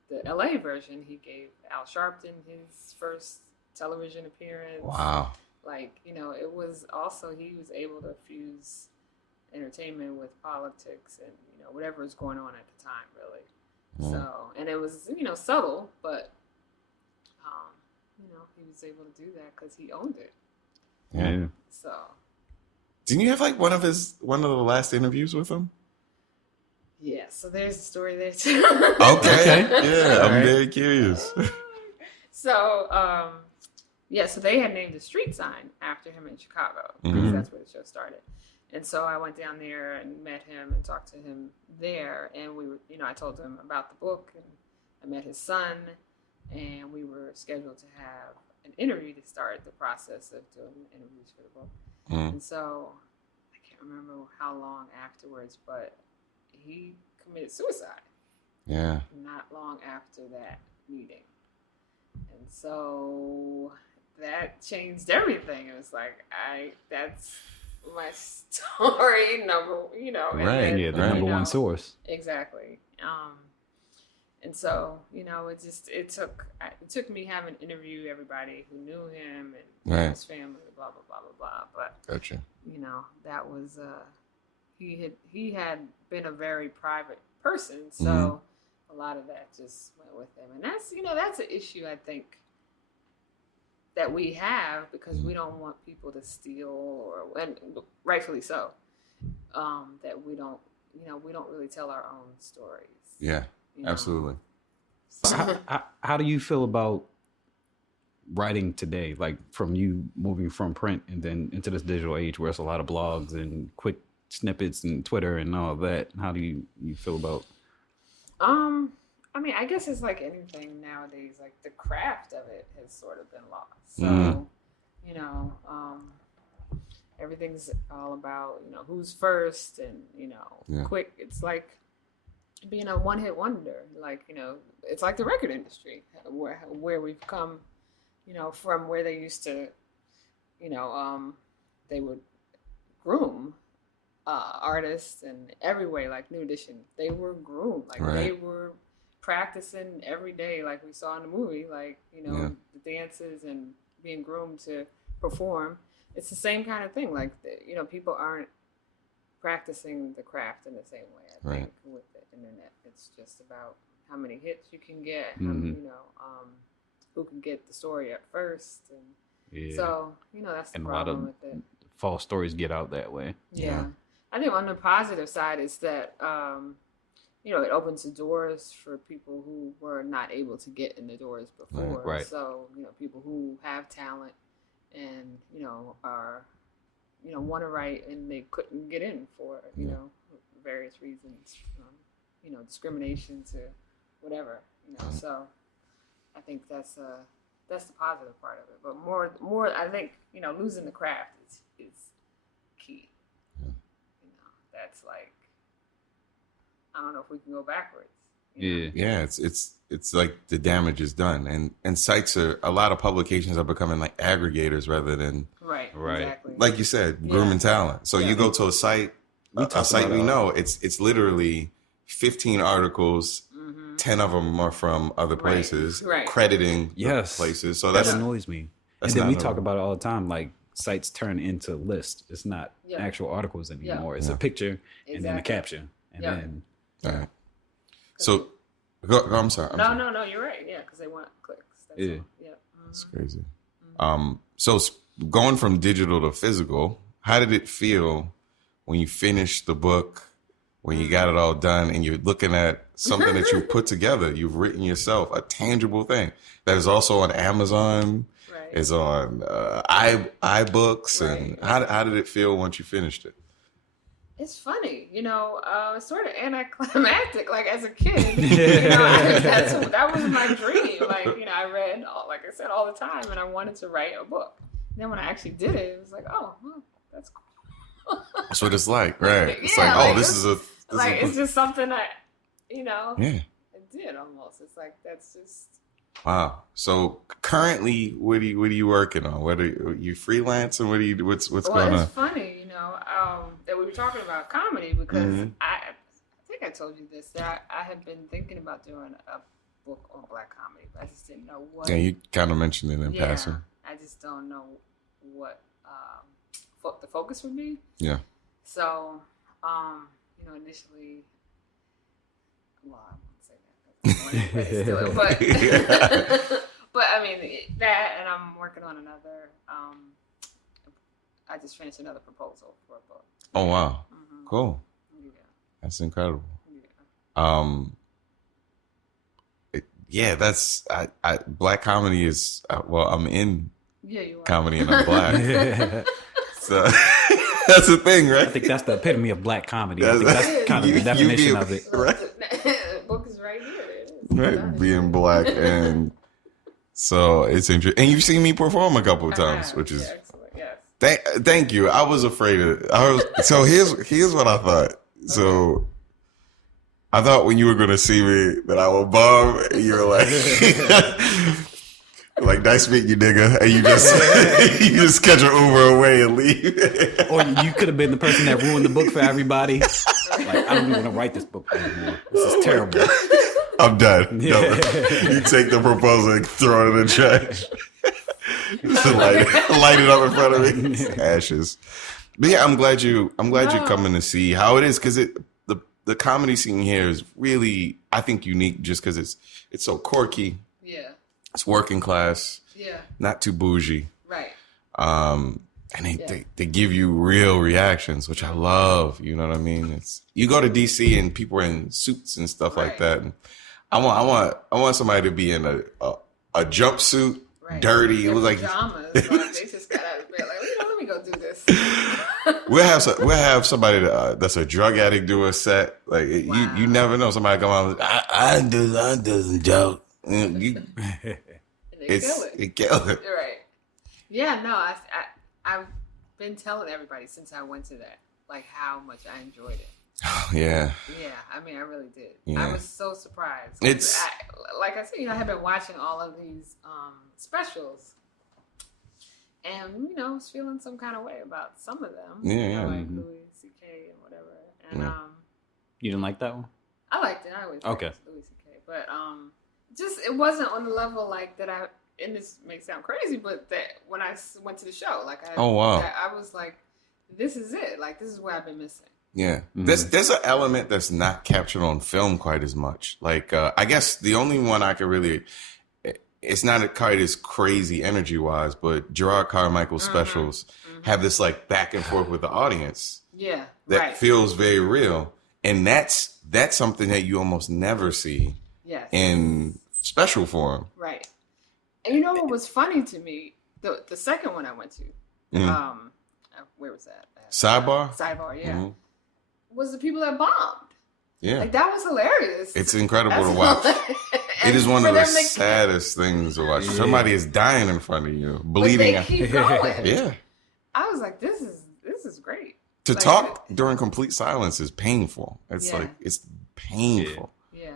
the LA version, he gave Al Sharpton his first television appearance. Wow. Like, it was also, he was able to fuse entertainment with politics and, whatever was going on at the time, really. So, and it was, subtle, but he was able to do that because he owned it. Yeah. So. Didn't you have like one of the last interviews with him? Yeah. So there's a story there too. Okay. Yeah, I'm very curious. So, so they had named a street sign after him in Chicago because that's where the show started. And so I went down there and met him and talked to him there. And we were, I told him about the book, and I met his son, and we were scheduled to have an interview to start the process of doing interviews for the book. And so I can't remember how long afterwards, but he committed suicide. Yeah. Not long after that meeting. And so that changed everything. It was like, that's my story number, Right. The number one source. Exactly. And so, it took me having to interview everybody who knew him and his family, blah, blah, blah, blah, blah. But, gotcha. That was, he had been a very private person. So a lot of that just went with him. And that's an issue, I think, that we have because we don't want people to steal and rightfully so, that we don't really tell our own stories. Yeah, absolutely. So how do you feel about writing today? Like from you moving from print and then into this digital age where it's a lot of blogs and quick snippets and Twitter and all of that. How do you feel about? I guess it's like anything nowadays, like the craft of it has sort of been lost. So, everything's all about, who's first and, quick. It's like being a one-hit wonder. Like, it's like the record industry where we've come, from where they used to, they would groom artists in every way, like New Edition. They were groomed. Like they were practicing every day, like we saw in the movie, like, the dances and being groomed to perform. It's the same kind of thing. Like, people aren't practicing the craft in the same way, I think, with the internet. It's just about how many hits you can get, who can get the story at first. And so, that's the problem with it. False stories get out that way. Yeah. I think on the positive side is that, it opens the doors for people who were not able to get in the doors before. Right. So, people who have talent and, are, want to write and they couldn't get in for, various reasons, discrimination to whatever, So I think that's the positive part of it. But more, I think, losing the craft is key. Yeah. That's like, I don't know if we can go backwards. Yeah, it's like the damage is done, and sites a lot of publications are becoming like aggregators rather than right. Exactly. Like you said, grooming talent. So you go to a site, it's literally 15 articles, 10 of them are from other places, crediting places. So that annoys me. And then we talk about it all the time, like sites turn into lists. It's not actual articles anymore. It's a picture and then a caption, and then. All right. So, I'm sorry. No, you're right. Yeah, because they want clicks. That's all. Yeah. That's crazy. So going from digital to physical, how did it feel when you finished the book, when you got it all done, and you're looking at something that you put together, you've written yourself, a tangible thing that is also on Amazon, is on iBooks, and how did it feel once you finished it? It's funny, it's sort of anticlimactic. Like as a kid, that was my dream. Like, I read, like I said, all the time, and I wanted to write a book. And then when I actually did it, it was like, oh, well, that's cool. That's what it's like, right? It's it's just something that, I did almost. It's like that's just. Wow. So currently, what are you working on? What are you freelance, and what's going on? Well, it's funny, that we were talking about comedy because I think I told you this, that I had been thinking about doing a book on Black comedy, but I just didn't know what. Yeah, you kind of mentioned it in passing. I just don't know what the focus would be. Yeah. So, initially, well, I won't say that. But But I mean that, and I'm working on another. I just finished another proposal for a book. Oh wow, cool. Yeah, that's incredible. Yeah. That's black comedy is I'm in You are. comedy and I'm black. So that's the thing, right? I think that's the epitome of black comedy. I think that's kind of the definition of it. Right. The book is right here. It is. Right, being black, and so it's interesting. And you've seen me perform a couple of times, which is excellent. Yes. thank you. I was afraid of it. So here's what I thought. So I thought when you were going to see me that I would bomb. You were like, like, nice meeting you, nigga, and you just catch an Uber away and leave. Or you could have been the person that ruined the book for everybody. Like, I don't even want to write this book anymore. This is terrible. I'm done. No. You take the proposal and throw it in the trash. Just to light it up in front of me. Ashes. But yeah, I'm glad you're coming to see how it is, because the comedy scene here is really, I think, unique just because it's so quirky. Yeah. It's working class. Yeah. Not too bougie. Right. And they give you real reactions, which I love. You know what I mean? You go to DC and people are in suits and stuff like that. And I want somebody to be in a jumpsuit, dirty. It was like pajamas. They just got out of bed like, let me go do this. We'll have somebody that's a drug addict do a set. Like you never know. Somebody come out. I do some joke. And they kill it. It kill it. Right. Yeah. No. I've been telling everybody since I went to that, like, how much I enjoyed it. Oh, yeah. Yeah. I mean, I really did. Yeah. I was so surprised. Like I said, I have been watching all of these specials. And, I was feeling some kind of way about some of them. Yeah. Like Louis C.K. and whatever. And you didn't like that one? I liked it. I always liked Louis C.K. But just it wasn't on the level like that and this may sound crazy, but that when I went to the show, like I was like, this is it. Like, this is what I've been missing. Yeah. There's an element that's not captured on film quite as much. Like, I guess the only one I could really, it's not quite as crazy energy-wise, but Gerard Carmichael's specials have this, like, back and forth with the audience. Yeah, that feels very real. And that's something that you almost never see in special form. Right. And you know what was funny to me? The second one I went to, where was that? Sidebar, yeah. Was the people that bombed. Yeah. Like, that was hilarious. It's incredible to watch. It is one of the saddest things to watch. Somebody is dying in front of you, bleeding. But they keep going. Yeah. I was like, this is great. To talk during complete silence is painful. It's like, it's painful. Yeah.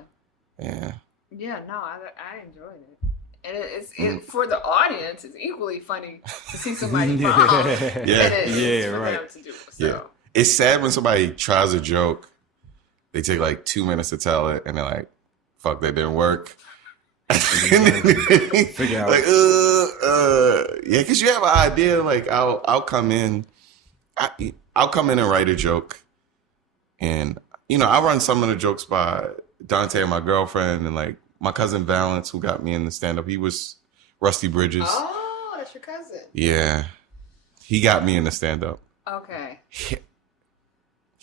Yeah. Yeah, no, I enjoyed it. And it's for the audience, it's equally funny to see somebody bomb. For them to do. So. Yeah. It's sad when somebody tries a joke, they take like 2 minutes to tell it, and they're like, fuck, that didn't work. Figure out. Like, yeah, because you have an idea. Like, I'll come in and write a joke, and I run some of the jokes by Dante and my girlfriend, and like my cousin Valance, who got me in the stand up. He was Rusty Bridges. Oh, that's your cousin. Yeah, he got me in the stand up. Okay.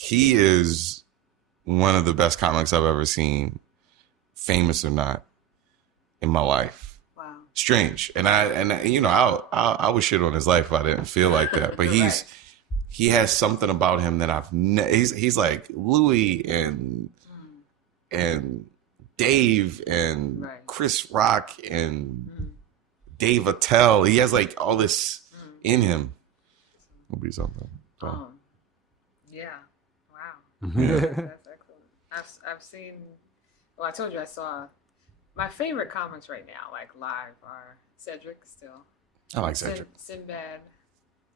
He is one of the best comics I've ever seen, famous or not, in my life. Wow. Strange. And I would shit on his life if I didn't feel like that. But he has something about him that he's like Louis and Dave and Chris Rock and Dave Attell. He has like all this in him. It'll be something. Yeah. Wow. That's excellent. I've seen. Well, I told you I saw. My favorite comics right now, like live, are Cedric still. I like Cedric. Sinbad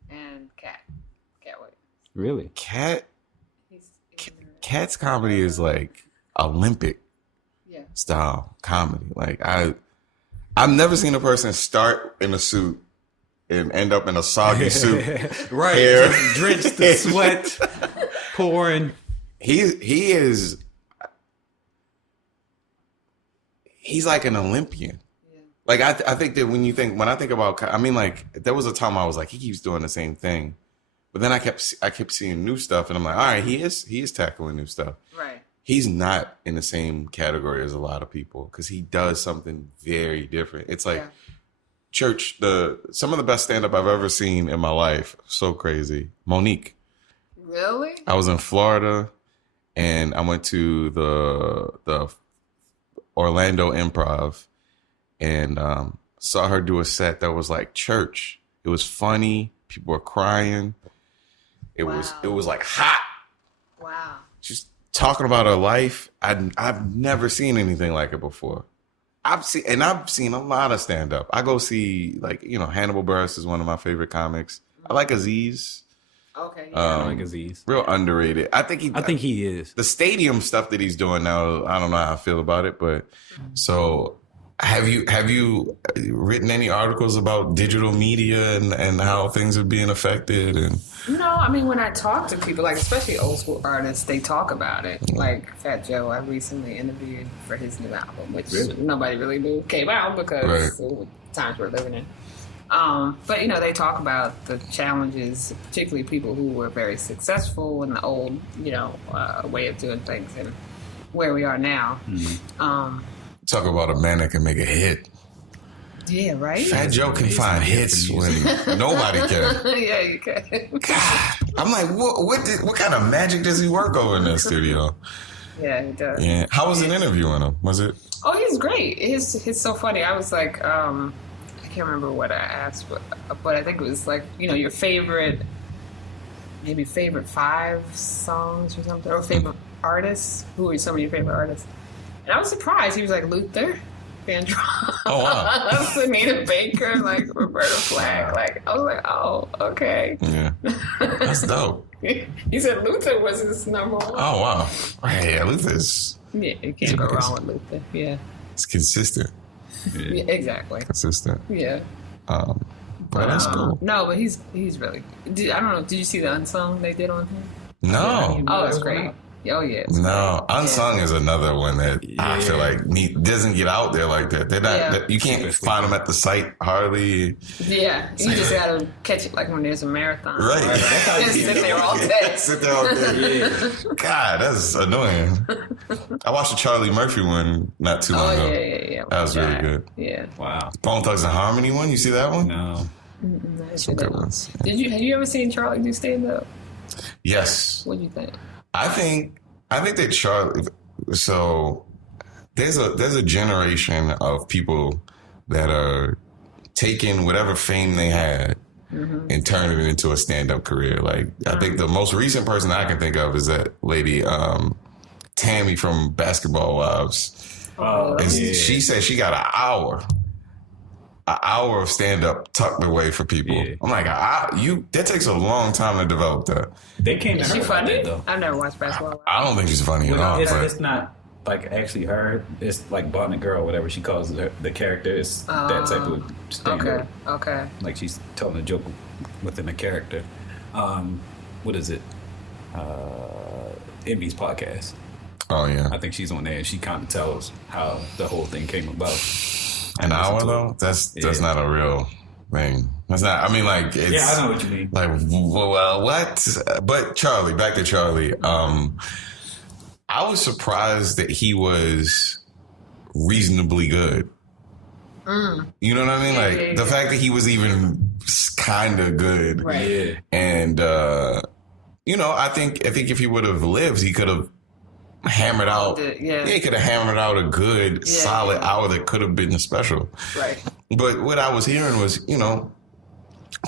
and Cat Williams. Really? Cat's comedy is like Olympic style comedy. Like I've never seen a person start in a suit and end up in a soggy suit. Right. Just drenched in sweat, pouring. He's like an Olympian. Like, I think that when I think about, I mean, like, there was a time I was like, he keeps doing the same thing. But then I kept seeing new stuff, and I'm like, all right, he is tackling new stuff. Right. He's not in the same category as a lot of people because he does something very different. It's like church. Some of the best stand up I've ever seen in my life. So crazy. Monique. Really? I was in Florida, and I went to the Orlando Improv, and saw her do a set that was like church. It was funny. People were crying. It was like hot. Wow. Just talking about her life. I've never seen anything like it before. I've seen a lot of stand up. I go see, like, Hannibal Buress is one of my favorite comics. I like Eyez. Okay. I like Eyez. Real underrated. I think he is. The stadium stuff that he's doing now, I don't know how I feel about it, but so have you written any articles about digital media and how things are being affected? And I mean, when I talk to people, like especially old school artists, they talk about it. Like Fat Joe, I recently interviewed for his new album, which nobody really knew came out because of the times we're living in. But they talk about the challenges, particularly people who were very successful in the old, way of doing things, and where we are now. Mm-hmm. Talk about a man that can make a hit. Yeah, right? Fat Joe can find hits when nobody can. Yeah, you can. God, I'm like, what kind of magic does he work over in that studio? Yeah, he does. Yeah. How was an interviewing him? Was it? Oh, he's great. He's so funny. I was like, I can't remember what I asked, but I think it was like, your favorite 5 songs or something, or favorite artists. Who are some of your favorite artists? And I was surprised. He was like Luther Vandross. Oh, wow. Anita Baker, like Roberta Flack. Like, I was like, oh, okay. Yeah. That's dope. He said Luther was his number 1. Oh, wow. Yeah, Luther's... Yeah, you can't go wrong with Luther. Yeah. It's consistent. Yeah, exactly. Consistent. Yeah. But that's cool. No, but he's really... I don't know. Did you see the Unsung they did on him? No. Oh, it's great. Oh, yeah. No, Unsung is another one that I feel like doesn't get out there like that. They're not. You can't find them at the site hardly. Yeah, you just gotta catch it like when there's a marathon. Right. Sit there all day. Sit there all day. God, that's annoying. I watched the Charlie Murphy one not too long ago. Yeah. That was really good. Yeah. Wow. Bone Thugs and Harmony one. You see that one? No. Some good ones. Have you ever seen Charlie do stand up? Yes. What do you think? I think that Charlie. So there's a generation of people that are taking whatever fame they had and turning it into a stand-up career. Like I think the most recent person I can think of is that lady Tammy from Basketball Wives. And she said she got an hour of stand-up tucked away for people. Yeah. I'm like, that takes a long time to develop that. They came to Is her she funny? that, though. I've never watched Basketball. I don't think she's funny at all. It's not like actually her. It's like Bonnet Girl, whatever she calls the character. It's that type of stand-up. Okay. Like she's telling a joke within a character. What is it? Envy's podcast. Oh, yeah. I think she's on there, and she kind of tells how the whole thing came about. An hour though? That's not a real thing. That's not. I mean, like, it's, I know what you mean. Like, well, what? But Charlie, back to Charlie. I was surprised that he was reasonably good. You know what I mean? Like the fact that he was even kind of good. Right. Yeah. And I think if he would have lived, he could have hammered out. He could have hammered out a good solid hour that could have been a special. Right. But what I was hearing was,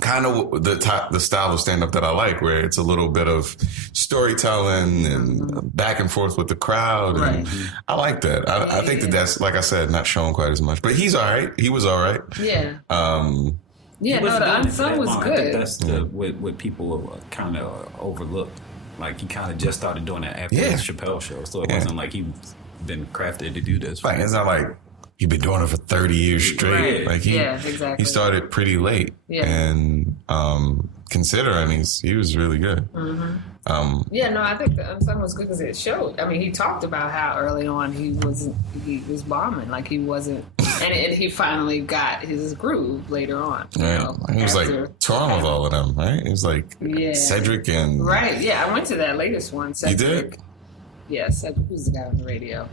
kind of the style of stand up that I like, where it's a little bit of storytelling and back and forth with the crowd. And I like that. I think that's, like I said, not shown quite as much. But he's all right. He was all right. Yeah. The Unsung was good. I think that's what people kind of overlook. Like, he kind of just started doing that after his Chappelle show. So it wasn't like he's been crafted to do this. Like, it's not like he'd been doing it for 30 years straight. Right. Like exactly. he started pretty late. Yeah. And considering he was really good. Mm-hmm. I think the Unsung was good because it showed. I mean, he talked about how early on he was bombing, like he wasn't, and he finally got his groove later on. Yeah, he was like touring with all of them, right? It was like Cedric and right. Yeah, I went to that latest one. Cedric. You did? Yeah, Cedric. Who's the guy on the radio?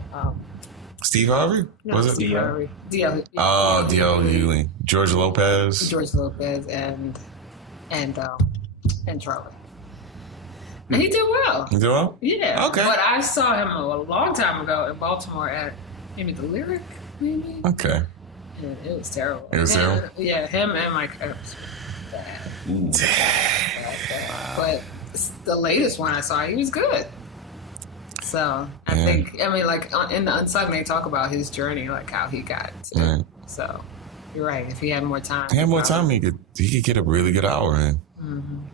Steve Harvey? No, was it? Steve Harvey. DL. Oh, DL Hewley. George Lopez, and Charlie. And he did well. You did well? Yeah. Okay. But I saw him a long time ago in Baltimore at maybe the Lyric, maybe. Okay. And it was terrible. It was terrible? Yeah, him and Mike Epps were bad. Bad. But the latest one I saw, he was good. So I think, like in the Unsung, they talk about his journey, like how he got to it. Right. So you're right. If he had more time, he could get a really good hour in. Mm-hmm.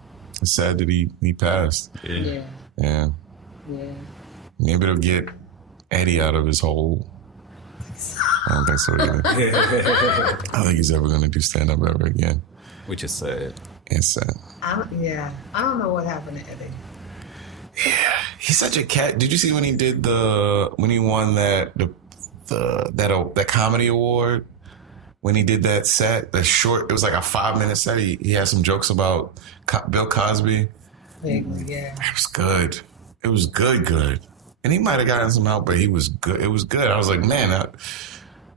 It's sad that he passed. Yeah. Maybe it'll get Eddie out of his hole. I don't think so either. I don't think he's ever going to do stand up ever again. Which is sad. It's sad. I don't know what happened to Eddie. Yeah, he's such a cat. Did you see when he won that comedy award? When he did that set, it was like a 5-minute set. He had some jokes about Bill Cosby. Vaguely, yeah. It was good. It was good. And he might have gotten some help, but he was good. It was good. I was like, man,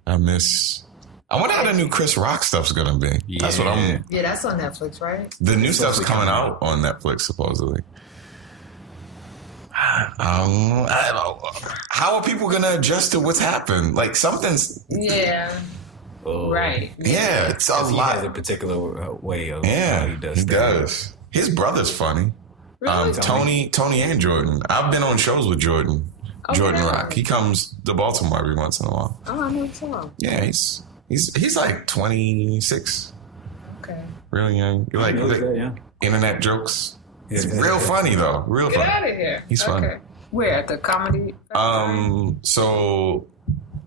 I miss. I wonder how the new Chris Rock stuff's gonna be. Yeah. That's what I'm. Yeah, that's on Netflix, right? The new stuff's coming out on Netflix supposedly. I don't know. How are people gonna adjust to what's happened? Like something's. Yeah. Right. Yeah, it's a lot. He has a particular way of how he does. He does. His brother's funny. Really? Tony and Jordan. I've been on shows with Jordan. Jordan Rock. He comes to Baltimore every once in a while. Oh, I never saw him. Yeah, he's like 26. Okay. Really young. Like internet jokes. It's real funny though. Real funny. Get out of here. He's funny. Where at the comedy? So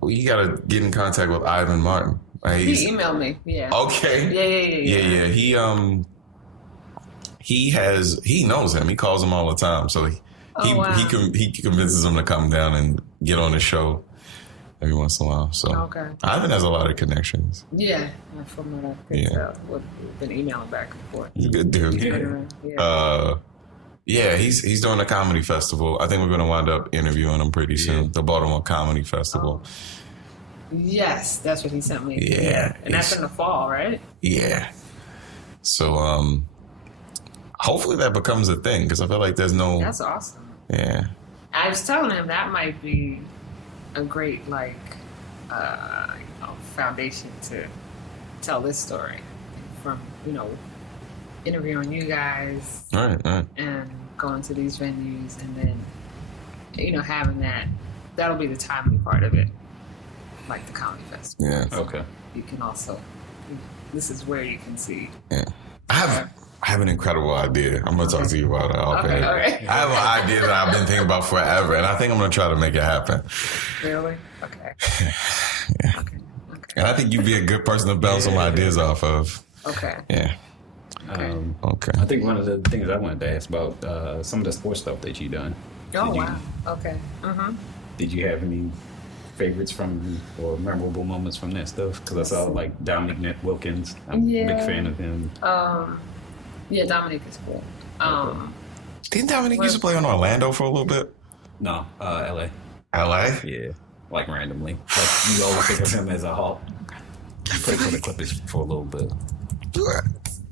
you gotta get in contact with Ivan Martin. He emailed me. Yeah. Okay. Yeah. He knows him. He calls him all the time. So he convinces him to come down and get on the show every once in a while. So Ivan has a lot of connections. Yeah, from what I can tell, we've been emailing back and forth. He's a good dude. He's doing a comedy festival. I think we're gonna wind up interviewing him pretty soon. The Baltimore Comedy Festival. Yes, that's what he sent me. Yeah. And that's in the fall, right? Yeah. So hopefully that becomes a thing because I feel like there's no. That's awesome. Yeah. I was telling him that might be a great foundation to tell this story from interviewing you guys, right, and going to these venues, and then having that'll be the timely part of it, like the comedy festival. Yeah. So okay. You can also, this is where you can see. Yeah. I have an incredible idea. I'm going to talk to you about it. Okay, all right. I have an idea that I've been thinking about forever, and I think I'm going to try to make it happen. Really? Okay. Yeah. Okay. And I think you'd be a good person to bounce some ideas off of. Okay. Yeah. Okay. I think one of the things I wanted to ask about some of the sports stuff that you done. Wow. Okay. Mm-hmm. Did you have any favorites from or memorable moments from that stuff? Because I saw like Dominic Wilkins. I'm a big fan of him. Yeah, Dominic is cool. Didn't Dominic used to play on Orlando for a little bit? No, LA. LA? Yeah, like randomly. Like you always think of him as a Hawk. He played for the Clippers for a little bit.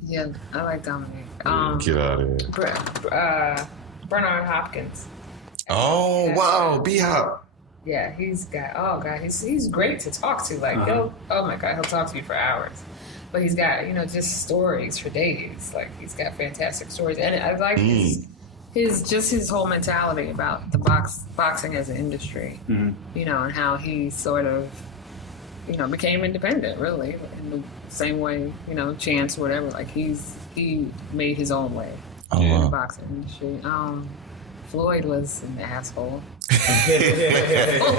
Yeah, I like Dominic. Get out of here. Bernard Hopkins. Oh, wow, B-Hop. Yeah, he's great to talk to. Like he'll talk to you for hours. But he's got, just stories for days. Like he's got fantastic stories. And I like his whole mentality about the boxing as an industry. Mm-hmm. And how he sort of, became independent really in the same way, Chance or whatever. Like he made his own way in the boxing industry. Floyd was an asshole.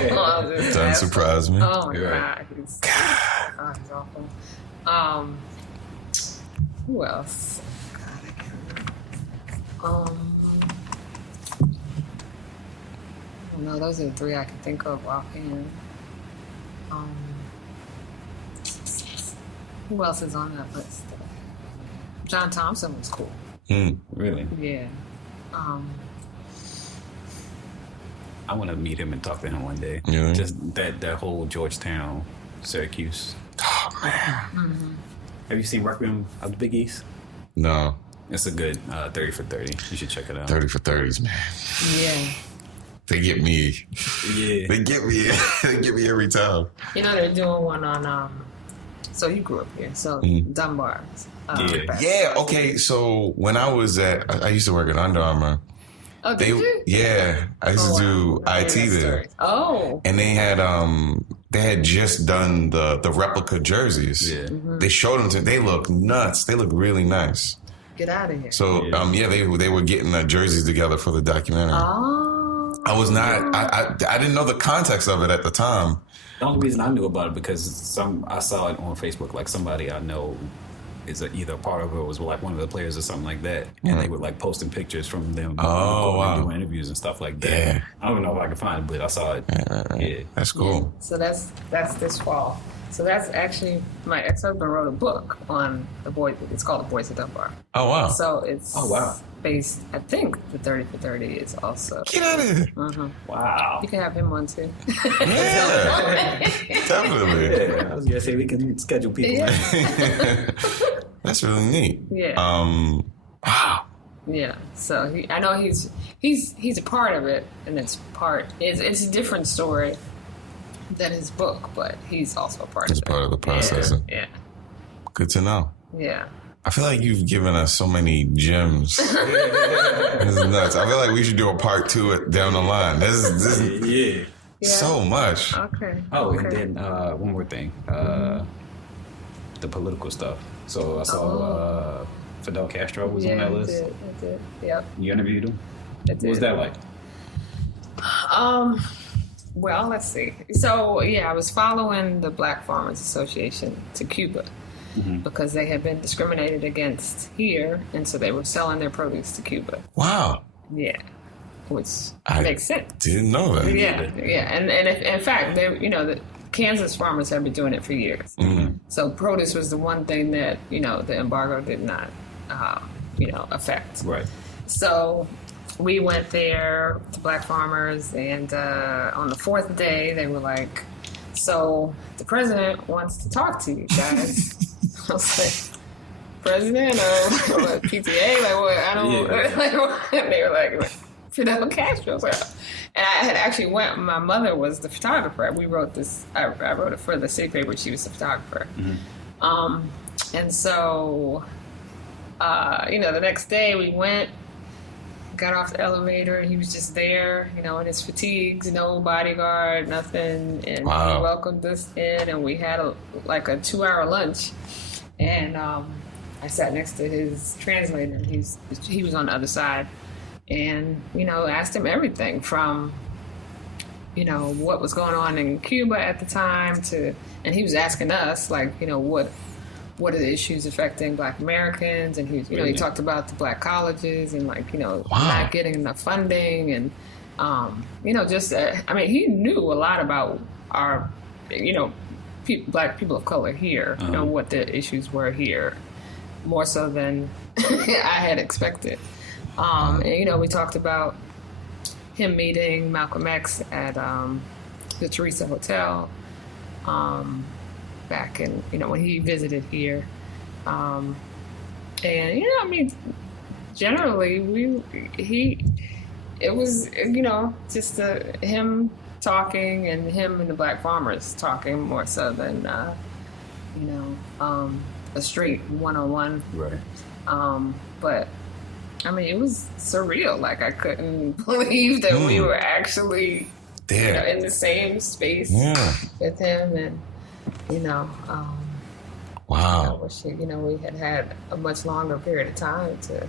Doesn't surprise me. Oh my God, he's awful. Who else? God, I can't remember. No, those are the three I can think of offhand. Who else is on that list? John Thompson was cool. Really? Yeah. I want to meet him and talk to him one day. Yeah. Just that whole Georgetown, Syracuse. Oh man. Mm-hmm. Have you seen Requiem of the Big East? No. It's a good 30 for 30. You should check it out. 30 for 30s, man. Yeah. They get me. Yeah. They get me. They get me every time. You know, they're doing one on, so you grew up here, so Dunbar. Yeah, okay, so when I used to work at Under Armour. Oh, did you? Yeah, I used to do IT there. Oh. And they had just done the replica jerseys. Yeah. Mm-hmm. They showed them to they look nuts. They look really nice. Get out of here. So they were getting the jerseys together for the documentary. Oh. I was not I didn't know the context of it at the time. The only reason I knew about it because I saw it on Facebook, like somebody I know is either a part of it or was like one of the players or something like that, and they were like posting pictures from them doing interviews and stuff like that. Yeah. I don't even know if I can find it, but I saw it. Right. Yeah, That's cool. So that's this fall. So that's actually my ex-husband wrote a book on the boys. It's called The Boys of Dunbar. Oh wow. So it's based. I think the 30 for 30 is also. Get out of here. Mm-hmm. wow. You can have him on too. Yeah. Definitely. Yeah, I was gonna say we can schedule people. Yeah. That's really neat. Yeah. Wow. Yeah. So I know he's a part of it, and it's a different story than his book, but he's also a part of it. It's part of the process. Yeah. Good to know. Yeah. I feel like you've given us so many gems. This is nuts. I feel like we should do a part 2 down the line. This is so much. Okay. Oh, and then one more thing. The political stuff. So I saw Fidel Castro was on that list. I did. Yep. You interviewed him? I did. What was that like? Well, let's see. So, I was following the Black Farmers Association to Cuba because they had been discriminated against here, and so they were selling their produce to Cuba. Wow. Yeah, which makes sense. Didn't know that. Yeah, and in fact, the Kansas farmers have been doing it for years. Mm-hmm. So produce was the one thing that the embargo did not, affect. Right. So we went there to Black farmers, and on the 4th day, they were like, "So the president wants to talk to you guys." I was like, "President or what, PTA? Like what? I don't." And they were like, "Fidel Castro." I was like, and I had actually went. My mother was the photographer. We wrote this. I wrote it for the city paper. She was the photographer. Mm-hmm. And so, the next day we went. Got off the elevator, and he was just there, in his fatigues, no bodyguard, nothing, and he welcomed us in, and we had a 2-hour lunch, and I sat next to his translator. He was on the other side, and asked him everything from what was going on in Cuba at the time and he was asking us what are the issues affecting Black Americans? And he talked about the Black colleges and not getting enough funding and he knew a lot about our Black people of color here, what the issues were here, more so than I had expected. And we talked about him meeting Malcolm X at the Teresa Hotel. Back in, when he visited here. And, generally, it was, just him talking and him and the Black farmers talking more so than, a straight one-on-one. Right. But, it was surreal. Like, I couldn't believe that we were actually there in the same space with him and, wow. I wish we had a much longer period of time to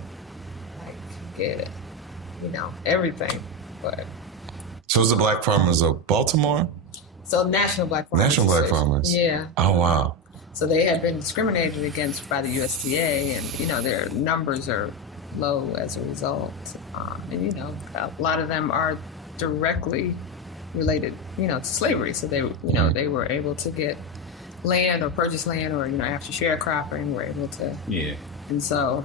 get everything. But so is the Black Farmers of Baltimore? So National Black Farmers. National Black Farmers. Yeah. Oh, wow. So they have been discriminated against by the USDA, and their numbers are low as a result. And a lot of them are directly related, to slavery. So they, they were able to get land or purchase land, or after sharecropping, were able to. Yeah. And so,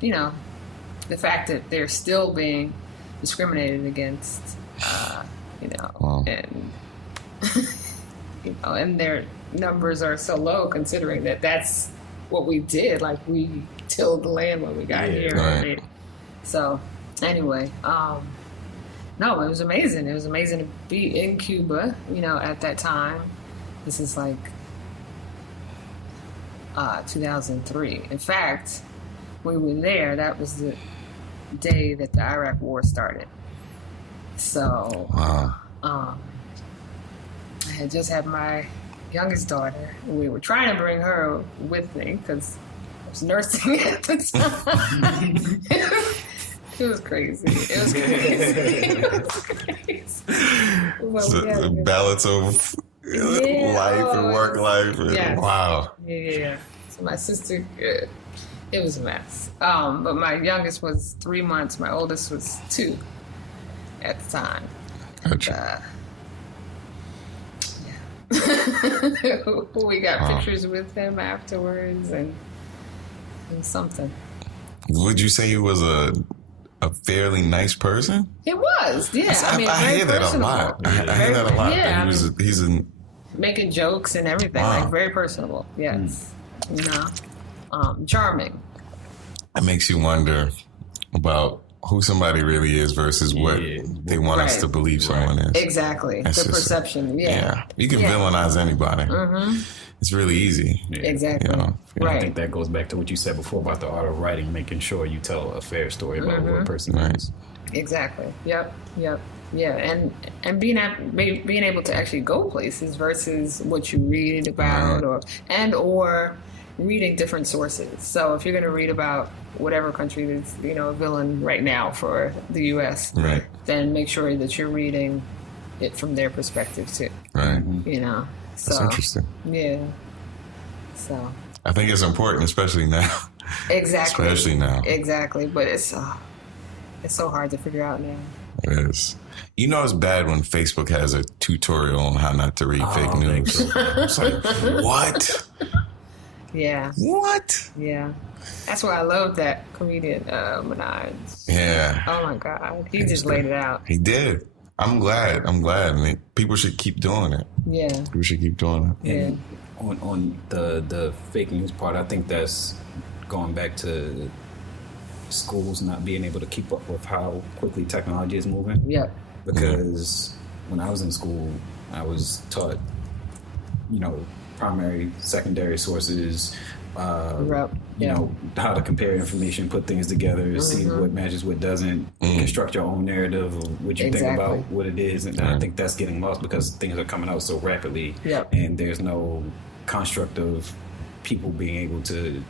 the fact that they're still being discriminated against, Wow. and and their numbers are so low, considering that that's what we did. Like, we tilled the land when we got here. Right. So anyway, no, it was amazing. It was amazing to be in Cuba, at that time. This is like 2003. In fact, when we were there, that was the day that the Iraq War started. So, I had just had my youngest daughter. We were trying to bring her with me because I was nursing at the time. It was crazy. So balance of life and work life. Yes. Wow. Yeah. So my sister, it was a mess. But my youngest was 3 months. My oldest was 2 at the time. Gotcha. We got pictures with him afterwards, and it was something. Would you say he was a fairly nice person? It was, yeah. I hear that a lot. I hear that a lot. Yeah, he's making jokes and everything, like very personable. Yes, charming. It makes you wonder about who somebody really is versus what they want us to believe someone is. Exactly. The perception. Yeah. You can villainize anybody. Mm-hmm. It's really easy. Yeah. Exactly. I think that goes back to what you said before about the art of writing, making sure you tell a fair story about what a person is. Exactly. Yep. Yeah, and being able to actually go places versus what you read about or reading different sources. So if you're going to read about whatever country is, a villain right now for the U.S., then make sure that you're reading it from their perspective too. Right. So, that's interesting. Yeah. So I think it's important, especially now. Exactly. Especially now. Exactly. But it's so hard to figure out now. It is. It's bad when Facebook has a tutorial on how not to read fake news. It's like, what? Yeah. What? Yeah. That's why I love that comedian, Minaj. Yeah. Oh my God. He just laid it out. He did. I'm glad. I mean, people should keep doing it. Yeah. People should keep doing it. Yeah. On the fake news part, I think that's going back to schools not being able to keep up with how quickly technology is moving. Yep. Because when I was in school, I was taught, primary, secondary sources, how to compare information, put things together, see what matches, what doesn't, construct your own narrative of what you think about what it is. And I think that's getting lost because things are coming out so rapidly, and there's no construct of people being able to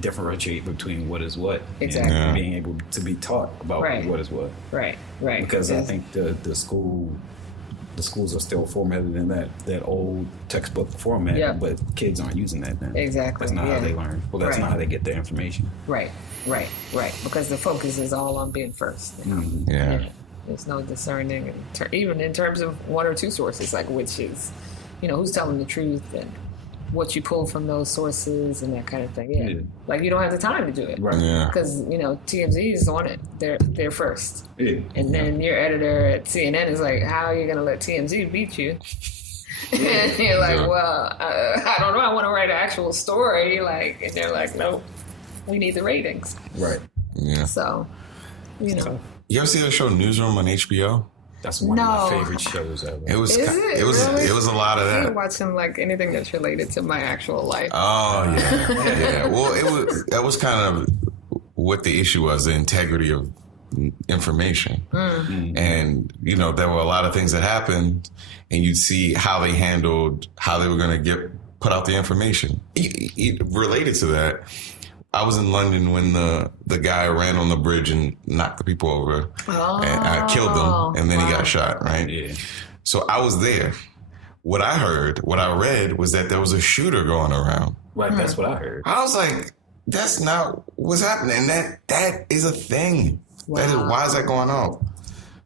differentiate between what is what, and being able to be taught about what is what. Right. Because I think the schools are still formatted in that old textbook format, but kids aren't using that now. Exactly. That's not how they learn. Well, that's not how they get their information. Right. Because the focus is all on being first. Yeah. There's no discerning, even in terms of one or two sources, like which is, who's telling the truth and what you pull from those sources and that kind of thing. Yeah. Like you don't have the time to do it. Right. Because, TMZ is on it. They're first. Yeah. And then your editor at CNN is like, how are you going to let TMZ beat you? And you're like, well, I don't know. I want to write an actual story. And they're like, nope, we need the ratings. Right. Yeah. So, You ever see the show Newsroom on HBO? That's one of my favorite shows ever. It was a lot of that. You're watching anything that's related to my actual life. Oh yeah. Well, that was kind of what the issue was, the integrity of information. Mm-hmm. And there were a lot of things that happened, and you'd see how they handled how they were going to put out the information. Related to that, I was in London when the guy ran on the bridge and knocked the people over and killed them, and then he got shot, right? Yeah. So I was there. What I read was that there was a shooter going around. Right, that's what I heard. I was like, that's not what's happening. And that is a thing. Wow. Why is that going on?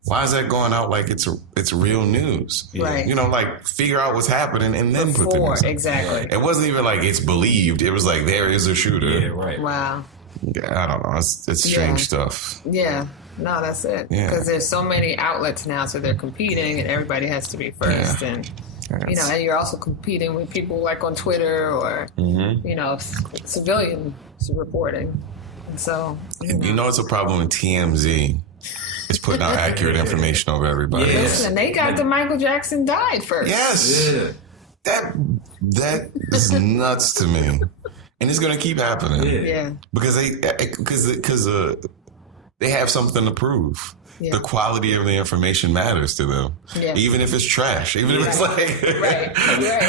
Why is that going out like it's real news? Right. You know, like figure out what's happening and then put the news. Exactly. It wasn't even like it's believed. It was like there is a shooter. Yeah, right. Wow. Yeah, I don't know. It's strange stuff. Yeah. No, that's it. Because there's so many outlets now, so they're competing, and everybody has to be first. Yeah. And you know, and you're also competing with people like on Twitter or you know, civilian reporting. And so you know, it's a problem with TMZ. It's putting out accurate information over everybody. Listen, they got the Michael Jackson died first. Yes. Yeah. That is nuts to me. And it's going to keep happening. Yeah. Because they have something to prove. Yeah. The quality of the information matters to them. Yeah. Even if it's trash. Even if it's like... Right.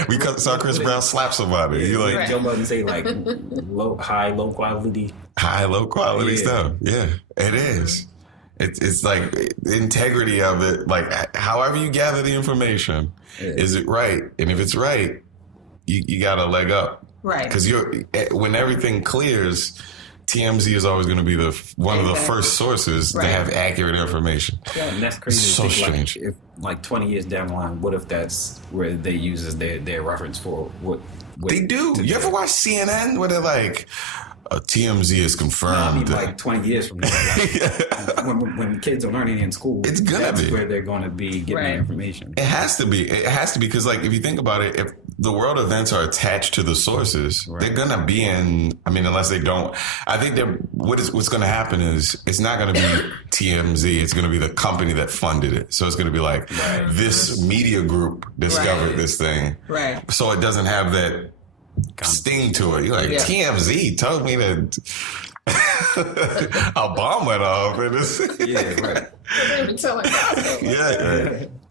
We saw Chris Brown slap somebody. You like... Joe Budden say like low quality. High, low quality stuff. Yeah, it is. It's like the integrity of it. Like however you gather the information, is it right? And if it's right, you got a leg up. Right. Because when everything clears, TMZ is always going to be one of the first sources to have accurate information. Yeah, and that's crazy. So to think, strange. Like, if 20 years down the line, what if that's where they use as their reference for what they do? You ever watch CNN where they're like, TMZ is confirmed. Like 20 years from now, when kids are learning in school, it's gonna be where they're going to be getting their information. It has to be. It has to be because, like, if you think about it, if the world events are attached to the sources, they're gonna be in. I mean, unless they don't. I think what's going to happen is it's not going to be TMZ. It's going to be the company that funded it. So it's going to be like this media group discovered this thing, so it doesn't have that sting to it. You're like, TMZ told me that a bomb went off. And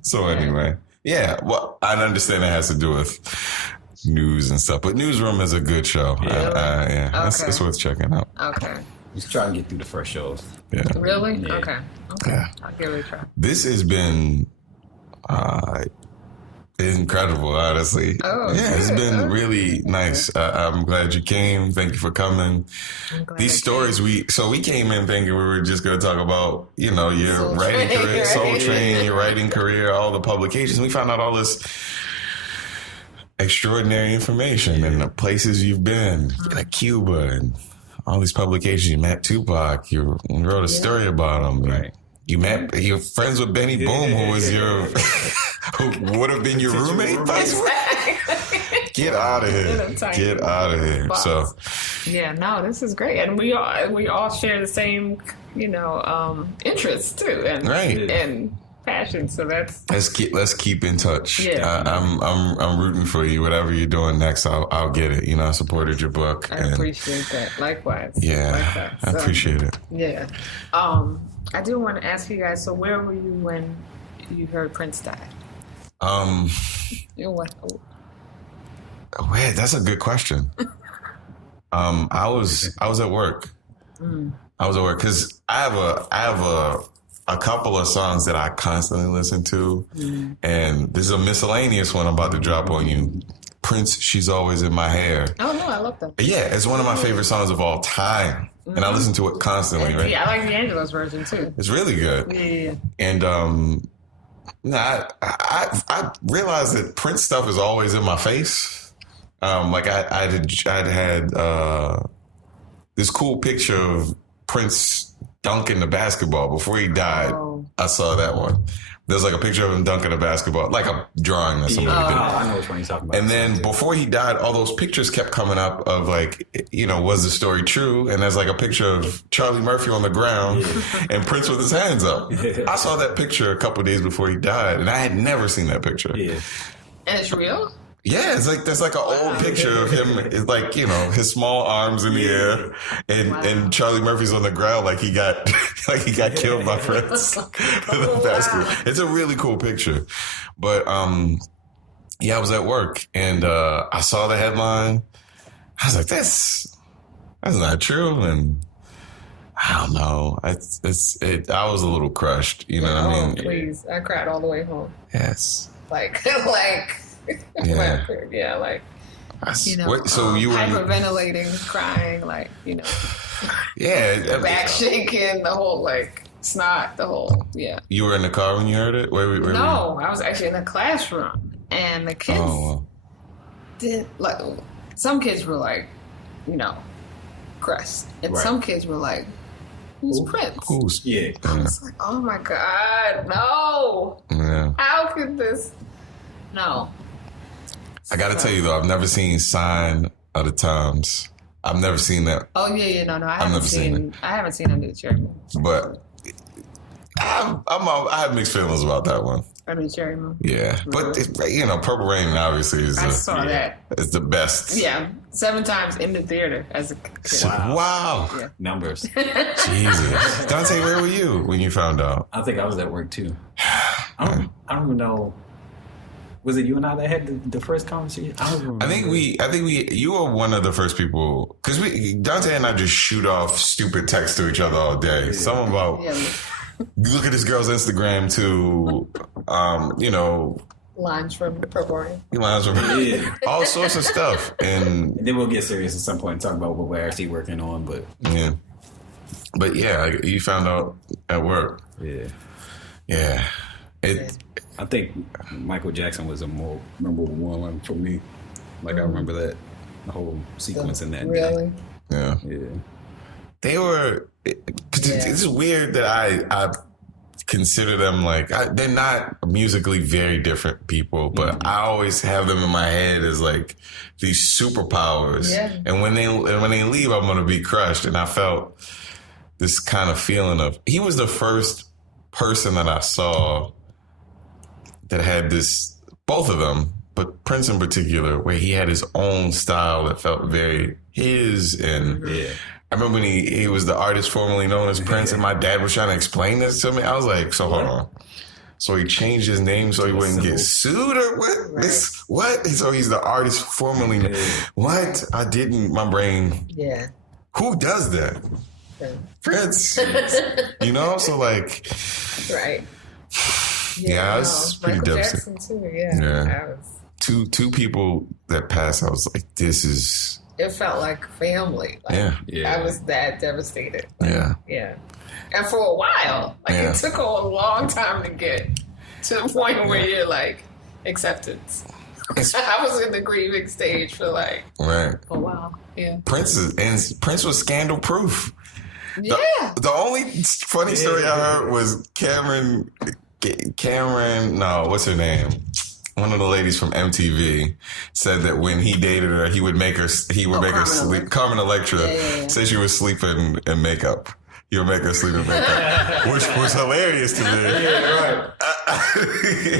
So anyway, well, I understand it has to do with news and stuff, but Newsroom is a good show. It's worth checking out. Okay. Just try and get through the first shows. Yeah. Really? Yeah. Okay. Yeah. I'll give it a try. This has been incredible, honestly. It's been really nice. I'm glad you came. Thank you for coming. These stories, we came in thinking we were just going to talk about, you know, your writing career, Soul Train, your writing career, all the publications. We found out all this extraordinary information and the places you've been, like Cuba and all these publications. You met Tupac. You wrote a story about him. Right. You're friends with Benny Boom, who was who would have been your roommate. Get out of here! Get out of here! So, this is great, and we all share the same, you know, interests too, and and passion. So let's keep in touch. Yeah, I'm rooting for you. Whatever you're doing next, I'll get it. You know, I supported your book. I appreciate that. Likewise. Yeah, I appreciate it. Yeah. I do want to ask you guys. So, where were you when you heard Prince died? That's a good question. I was at work. I was at work because I have a couple of songs that I constantly listen to, and this is a miscellaneous one I'm about to drop on you. Prince, She's Always in My Hair. Oh no, I love that. Yeah, it's one of my favorite songs of all time, and I listen to it constantly. Right? Yeah, I like D'Angelo's version too. It's really good. Yeah. And I realized that Prince stuff is always in my face. Like I'd had this cool picture of Prince dunking the basketball before he died. Oh. I saw that one. There's like a picture of him dunking a basketball, like a drawing that somebody did. I know which one you're talking about. And then before he died, all those pictures kept coming up of like, you know, was the story true? And there's like a picture of Charlie Murphy on the ground and Prince with his hands up. I saw that picture a couple of days before he died, and I had never seen that picture. Yeah. And it's real? Yeah, it's like there's like an old picture of him. It's like, you know, his small arms in the air, and Charlie Murphy's on the ground like he got killed by Prince with a basket. It's a really cool picture, but I was at work and I saw the headline. I was like, that's that's not true. And I don't know. I was a little crushed. You know what I mean? Please. I cried all the way home. Yes. Like, Yeah. yeah, like, you know, so you were hyperventilating, crying, like, you know, yeah, back shaking, the whole, like, snot, the whole, yeah. You were in the car when you heard it? Where No, I was actually in the classroom, and the kids did, like, some kids were like, you know, crushed, and some kids were like, who's Prince? Yeah. I was like, oh my God, no. Yeah. How could this? No. I got to tell you, though, I've never seen Sign of the Times. I've never seen that. Oh, yeah, no. I haven't seen Under the Cherry Moon. But I have mixed feelings about that one. Under the Cherry Moon. Yeah. But, you know, Purple Rain obviously is that. It's the best. Yeah. 7 times in the theater as a kid. Wow. Yeah. Numbers. Jesus. Dante, where were you when you found out? I think I was at work too. I don't even know. Was it you and I that had the first conversation? I don't remember. I think you were one of the first people, because Dante and I just shoot off stupid texts to each other all day. Yeah. Some about, look at this girl's Instagram to, you know, lines from Purple Rain. All sorts of stuff. And then we'll get serious at some point and talk about what we're actually working on. But yeah, you found out at work. Yeah. I think Michael Jackson was a more memorable one for me. Like, I remember that, the whole sequence in that. Really? Yeah. They were, it's weird that I consider them like, they're not musically very different people, but I always have them in my head as like these superpowers. Yeah. And when they leave, I'm going to be crushed. And I felt this kind of feeling of, he was the first person that I saw that had this, both of them, but Prince in particular, where he had his own style that felt very his. And I remember when he was the artist formerly known as Prince, and my dad was trying to explain this to me. I was like, so hold on. So he changed his name so he wouldn't get sued or what? Right. What? So he's the artist formerly known. What? I didn't, my brain. Yeah. Who does that? Prince. You know? So like. Right. Yeah, it was pretty devastating. Jackson too, yeah. Two people that passed, I was like, this is... It felt like family. Like, I was that devastated. Like, yeah. And for a while, like it took a long time to get to the point where you're like, acceptance. I was in the grieving stage for like a while. Yeah. Prince was scandal proof. Yeah. The only funny story I heard was Cameron, no, what's her name? One of the ladies from MTV said that when he dated her, he would make her sleep. Carmen Electra said she was sleeping in makeup. He would make her sleep in makeup, which was hilarious to me.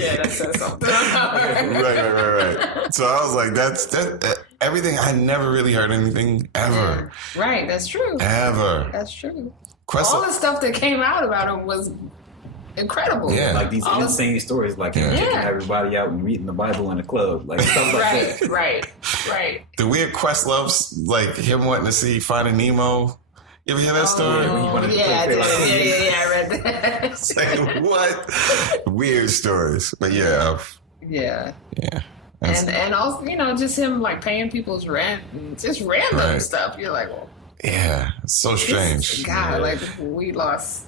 Yeah, that says something. Right. So I was like, that everything. I never really heard anything ever. Yeah. Right, that's true. Ever. That's true. All the stuff that came out about him was incredible. Yeah, like these insane stories, like him taking everybody out and reading the Bible in the club, like stuff like that. Right. The weird Questlove's, like him wanting to see Finding Nemo. You ever hear that story? I did. I read that. It's like, what? Weird stories, but yeah. And also, you know, just him like paying people's rent and just random stuff. You're like, well, it's so strange. God, like we lost.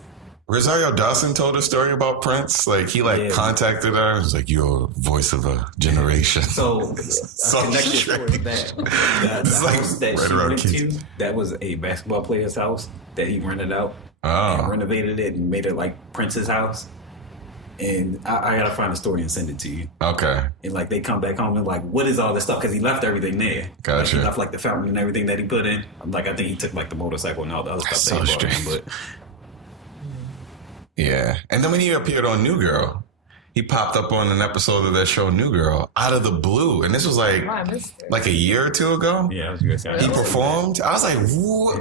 Rosario Dawson told a story about Prince. Like he contacted her and was like, "You're a voice of a generation." So connected towards that. The house that she went to, that was a basketball player's house that he rented out and renovated it and made it like Prince's house. And I gotta find a story and send it to you. Okay. And like they come back home and like, what is all this stuff? Because he left everything there. Gotcha. Like, he left like the fountain and everything that he put in. Like I think he took like the motorcycle and all the other stuff that he brought in, but. Yeah. And then when he appeared on New Girl, he popped up on an episode of that show New Girl out of the blue. And this was like a year or two ago. Yeah, I was he performed. I was like, what?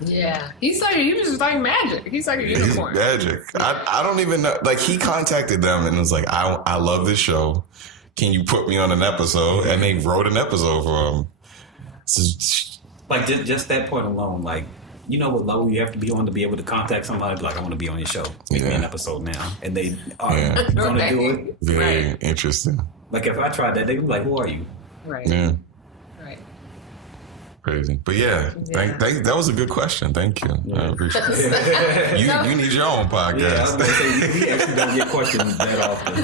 Yeah. He was like magic. He's like a unicorn. He's magic. I don't even know. Like he contacted them and was like, I love this show. Can you put me on an episode? And they wrote an episode for him. Like just that point alone, like you know what level you have to be on to be able to contact somebody like I want to be on your show, make me an episode now, and they are going to do it. Very interesting. Like if I tried that, they'd be like, "Who are you?" Right. Yeah. Right. Crazy. But thank, that was a good question. Thank you. I appreciate it. You need your own podcast. Yeah, I was gonna say, we actually don't get questions that often.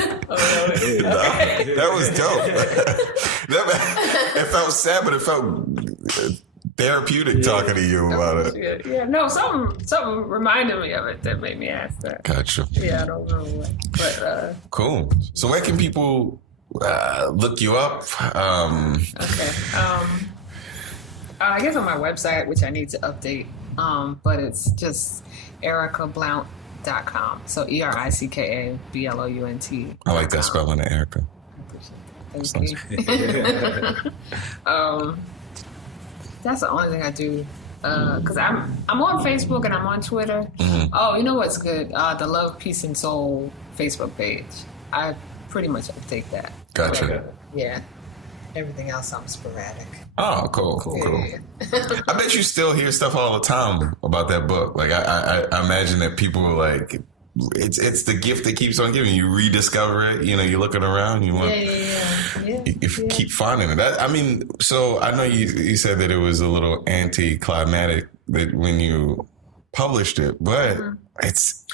That was dope. It felt sad, but it felt therapeutic talking to you about it. Yeah, no, something reminded me of it that made me ask that. Gotcha. Yeah, I don't know what. But cool. So where can people look you up? Okay. I guess on my website, which I need to update, but it's just ErickaBlount.com. So ErickaBlount. I like that spelling of Ericka. I appreciate that. Thank you. That's the only thing I do. Because I'm on Facebook and I'm on Twitter. Mm-hmm. Oh, you know what's good? The Love, Peace, and Soul Facebook page. I pretty much update that. Gotcha. Yeah. Everything else, I'm sporadic. Oh, cool. Yeah. I bet you still hear stuff all the time about that book. Like I imagine that people are like, it's the gift that keeps on giving. You rediscover it. You know, you're looking around. You want, keep finding it. So I know you said that it was a little anticlimactic that when you published it, but it's.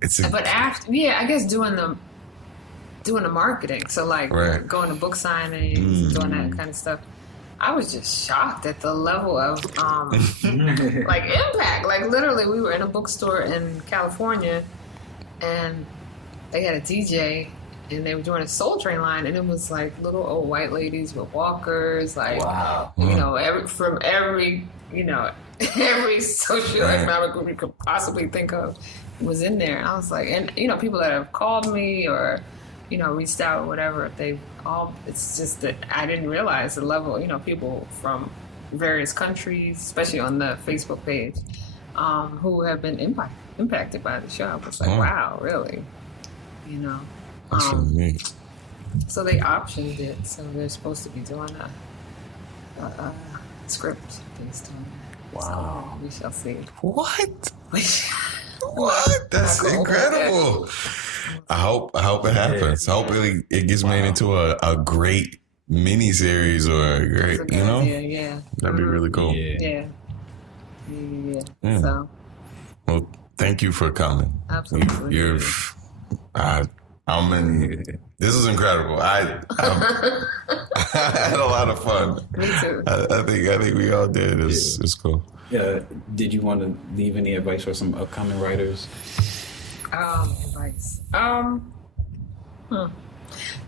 But after, I guess doing the marketing. So like going to book signings, doing that kind of stuff. I was just shocked at the level of like impact. Like literally, we were in a bookstore in California, and they had a DJ, and they were doing a Soul Train line, and it was like little old white ladies with walkers, like you know, every socioeconomic group you could possibly think of was in there. I was like, and you know, people that have called me or you know, reached out or whatever, it's just that I didn't realize the level, you know, people from various countries, especially on the Facebook page, who have been impacted by the show. I was like, wow, really? You know? That's really neat. So they optioned it, so they're supposed to be doing a script based on that. Wow. So we shall see. What? What? That's incredible. I hope it happens. I hope it gets made into a great miniseries or a great, you know? Yeah. That'd be really cool. Yeah. So. Well, thank you for coming. Absolutely. This is incredible. I had a lot of fun. Me too. I think we all did. It's cool. Yeah. Did you want to leave any advice for some upcoming writers? Advice.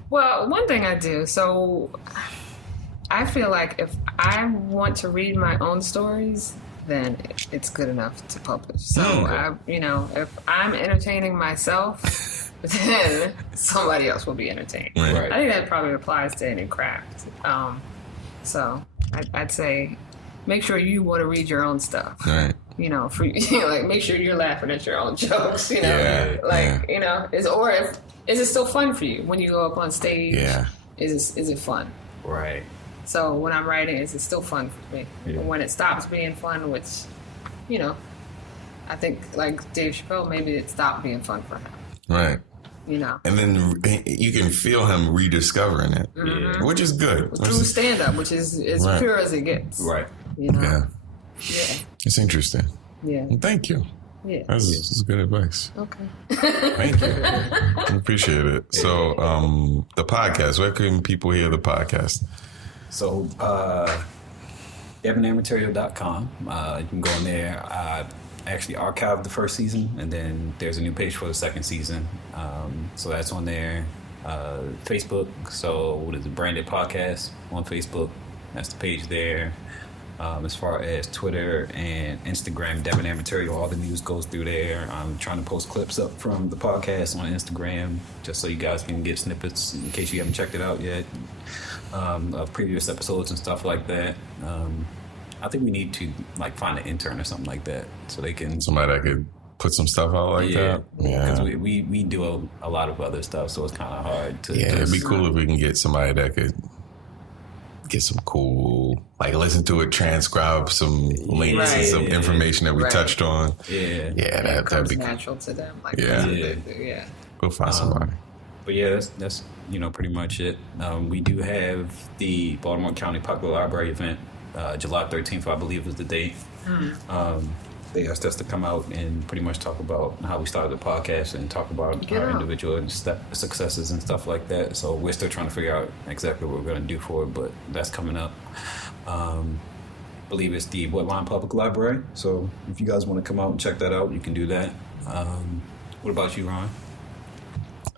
Well, one thing I do, so I feel like if I want to read my own stories, then it's good enough to publish. So, if I'm entertaining myself, then somebody else will be entertained. Right. I think that probably applies to any craft. So I'd say make sure you want to read your own stuff. Right. You know, like make sure you're laughing at your own jokes. You know, you know, is it still fun for you when you go up on stage? Yeah. Is it fun? Right. So when I'm writing, is it still fun for me? Yeah. And when it stops being fun, which, you know, I think like Dave Chappelle, maybe it stopped being fun for him. Right. You know. And then you can feel him rediscovering it, which is good. Through stand-up, which is as pure as it gets. Right. You know? Yeah. It's interesting. Yeah. Well, thank you. Yeah. That's good advice. Okay. Thank you. I appreciate it. So, the podcast, where can people hear the podcast? So, debonairmaterial.com. You can go in there. I actually archived the first season, and then there's a new page for the second season. So that's on there. Facebook. So what is it? Branded Podcast on Facebook. That's the page there. As far as Twitter and Instagram, Debonair Material, all the news goes through there. I'm trying to post clips up from the podcast on Instagram, just so you guys can get snippets in case you haven't checked it out yet, of previous episodes and stuff like that. I think we need to like find an intern or something like that, so they can somebody that could put some stuff out like that. Yeah, because we do a lot of other stuff, so it's kind of hard to. Yeah, it'd be cool if we can get somebody that could get some cool, like listen to it, transcribe some links and some information that we touched on. Yeah, that'd be natural to them. Like, yeah. Go find somebody. But yeah, that's pretty much it. We do have the Baltimore County Public Library event, July 13th, I believe was the date. They asked us to come out and pretty much talk about how we started the podcast and talk about our individual successes and stuff like that. So we're still trying to figure out exactly what we're going to do for it, but that's coming up. I believe it's the Woodline Public Library. So if you guys want to come out and check that out, you can do that. What about you, Ron?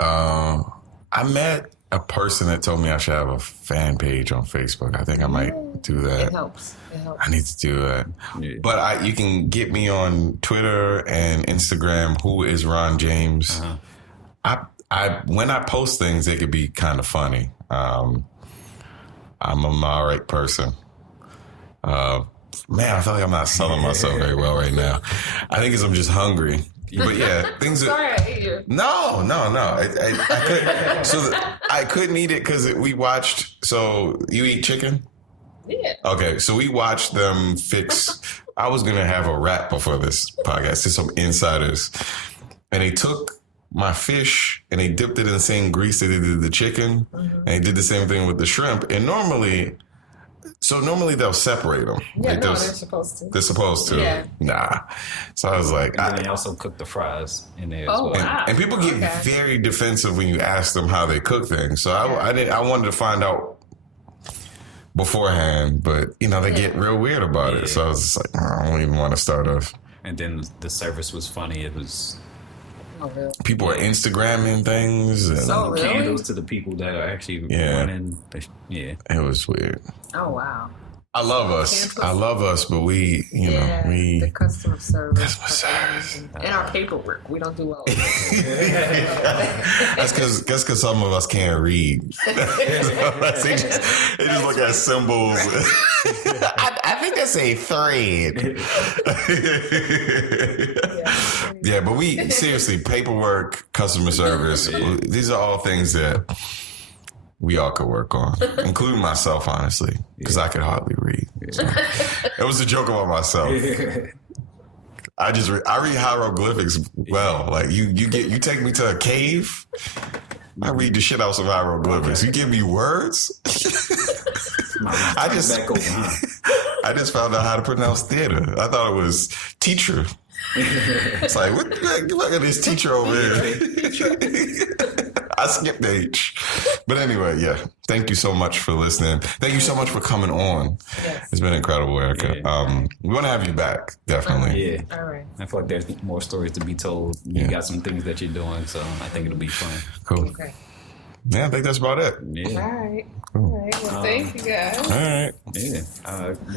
I met a person that told me I should have a fan page on Facebook. I think I might do that. It helps. I need to do that. Yeah. But you can get me on Twitter and Instagram. Who is Ron James? I when I post things, they could be kind of funny. I'm an all right person. Man, I feel like I'm not selling myself very well right now. I think it's I'm just hungry. But yeah, things are... Sorry, I ate you. No. I couldn't eat it because we watched... So, you eat chicken? Yeah. Okay, so we watched them fix... I was going to have a wrap before this podcast. There's some insiders. And they took my fish and they dipped it in the same grease that they did the chicken. And they did the same thing with the shrimp. And normally they'll separate them. Yeah, they're supposed to. They're supposed to. Yeah. Nah. So I was like... And they also cook the fries in there as well. Wow. And people get very defensive when you ask them how they cook things. So I wanted to find out beforehand, but, they get real weird about it. So I was just like, I don't even want to start off. And then the service was funny. It was... Oh, really? People are Instagramming things. And candles to the people that are actually running. Yeah. It was weird. Oh, wow. I love us. But we, the customer service. And our paperwork. We don't do well. That's because some of us can't read. They just look at symbols. I think that's a thread. Yeah, but we seriously, paperwork, customer service, these are all things that we all could work on, including myself, honestly, because I could hardly read. So. It was a joke about myself. I read hieroglyphics well. Like you take me to a cave, I read the shit out some hieroglyphics. You give me words. I just found out how to pronounce theater. I thought it was teacher. It's like, look at this teacher over here. I skipped H. But anyway, thank you so much for listening. Thank you so much for coming on. Yes. It's been incredible, Ericka. We want to have you back, definitely. All right. I feel like there's more stories to be told. You got some things that you're doing, so I think it'll be fun. Cool. Okay. Yeah, I think that's about it. Yeah. All right. Cool. All right. Well, thank you guys. All right. Yeah.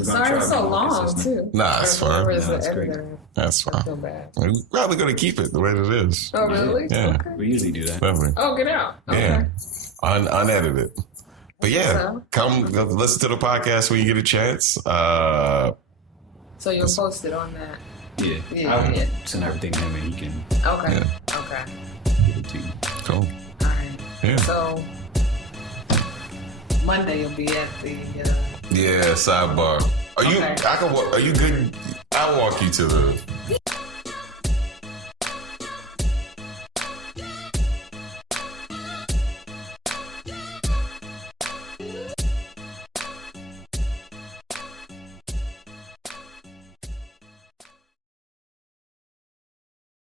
Sorry it's so long, too. Nah, it's fine. That's great. That's fine. I feel bad. We're probably going to keep it the way it is. Oh, really? Yeah. Okay. We usually do that. Definitely. Oh, get out. Okay. Yeah. Unedited. But come listen to the podcast when you get a chance. So you'll post it on that? Yeah. I'll send everything to him and he can. Okay. Yeah. Okay. Give it to you. Cool. All right. Yeah. So Monday you'll be at the. Sidebar. Are you good? I'll walk you to the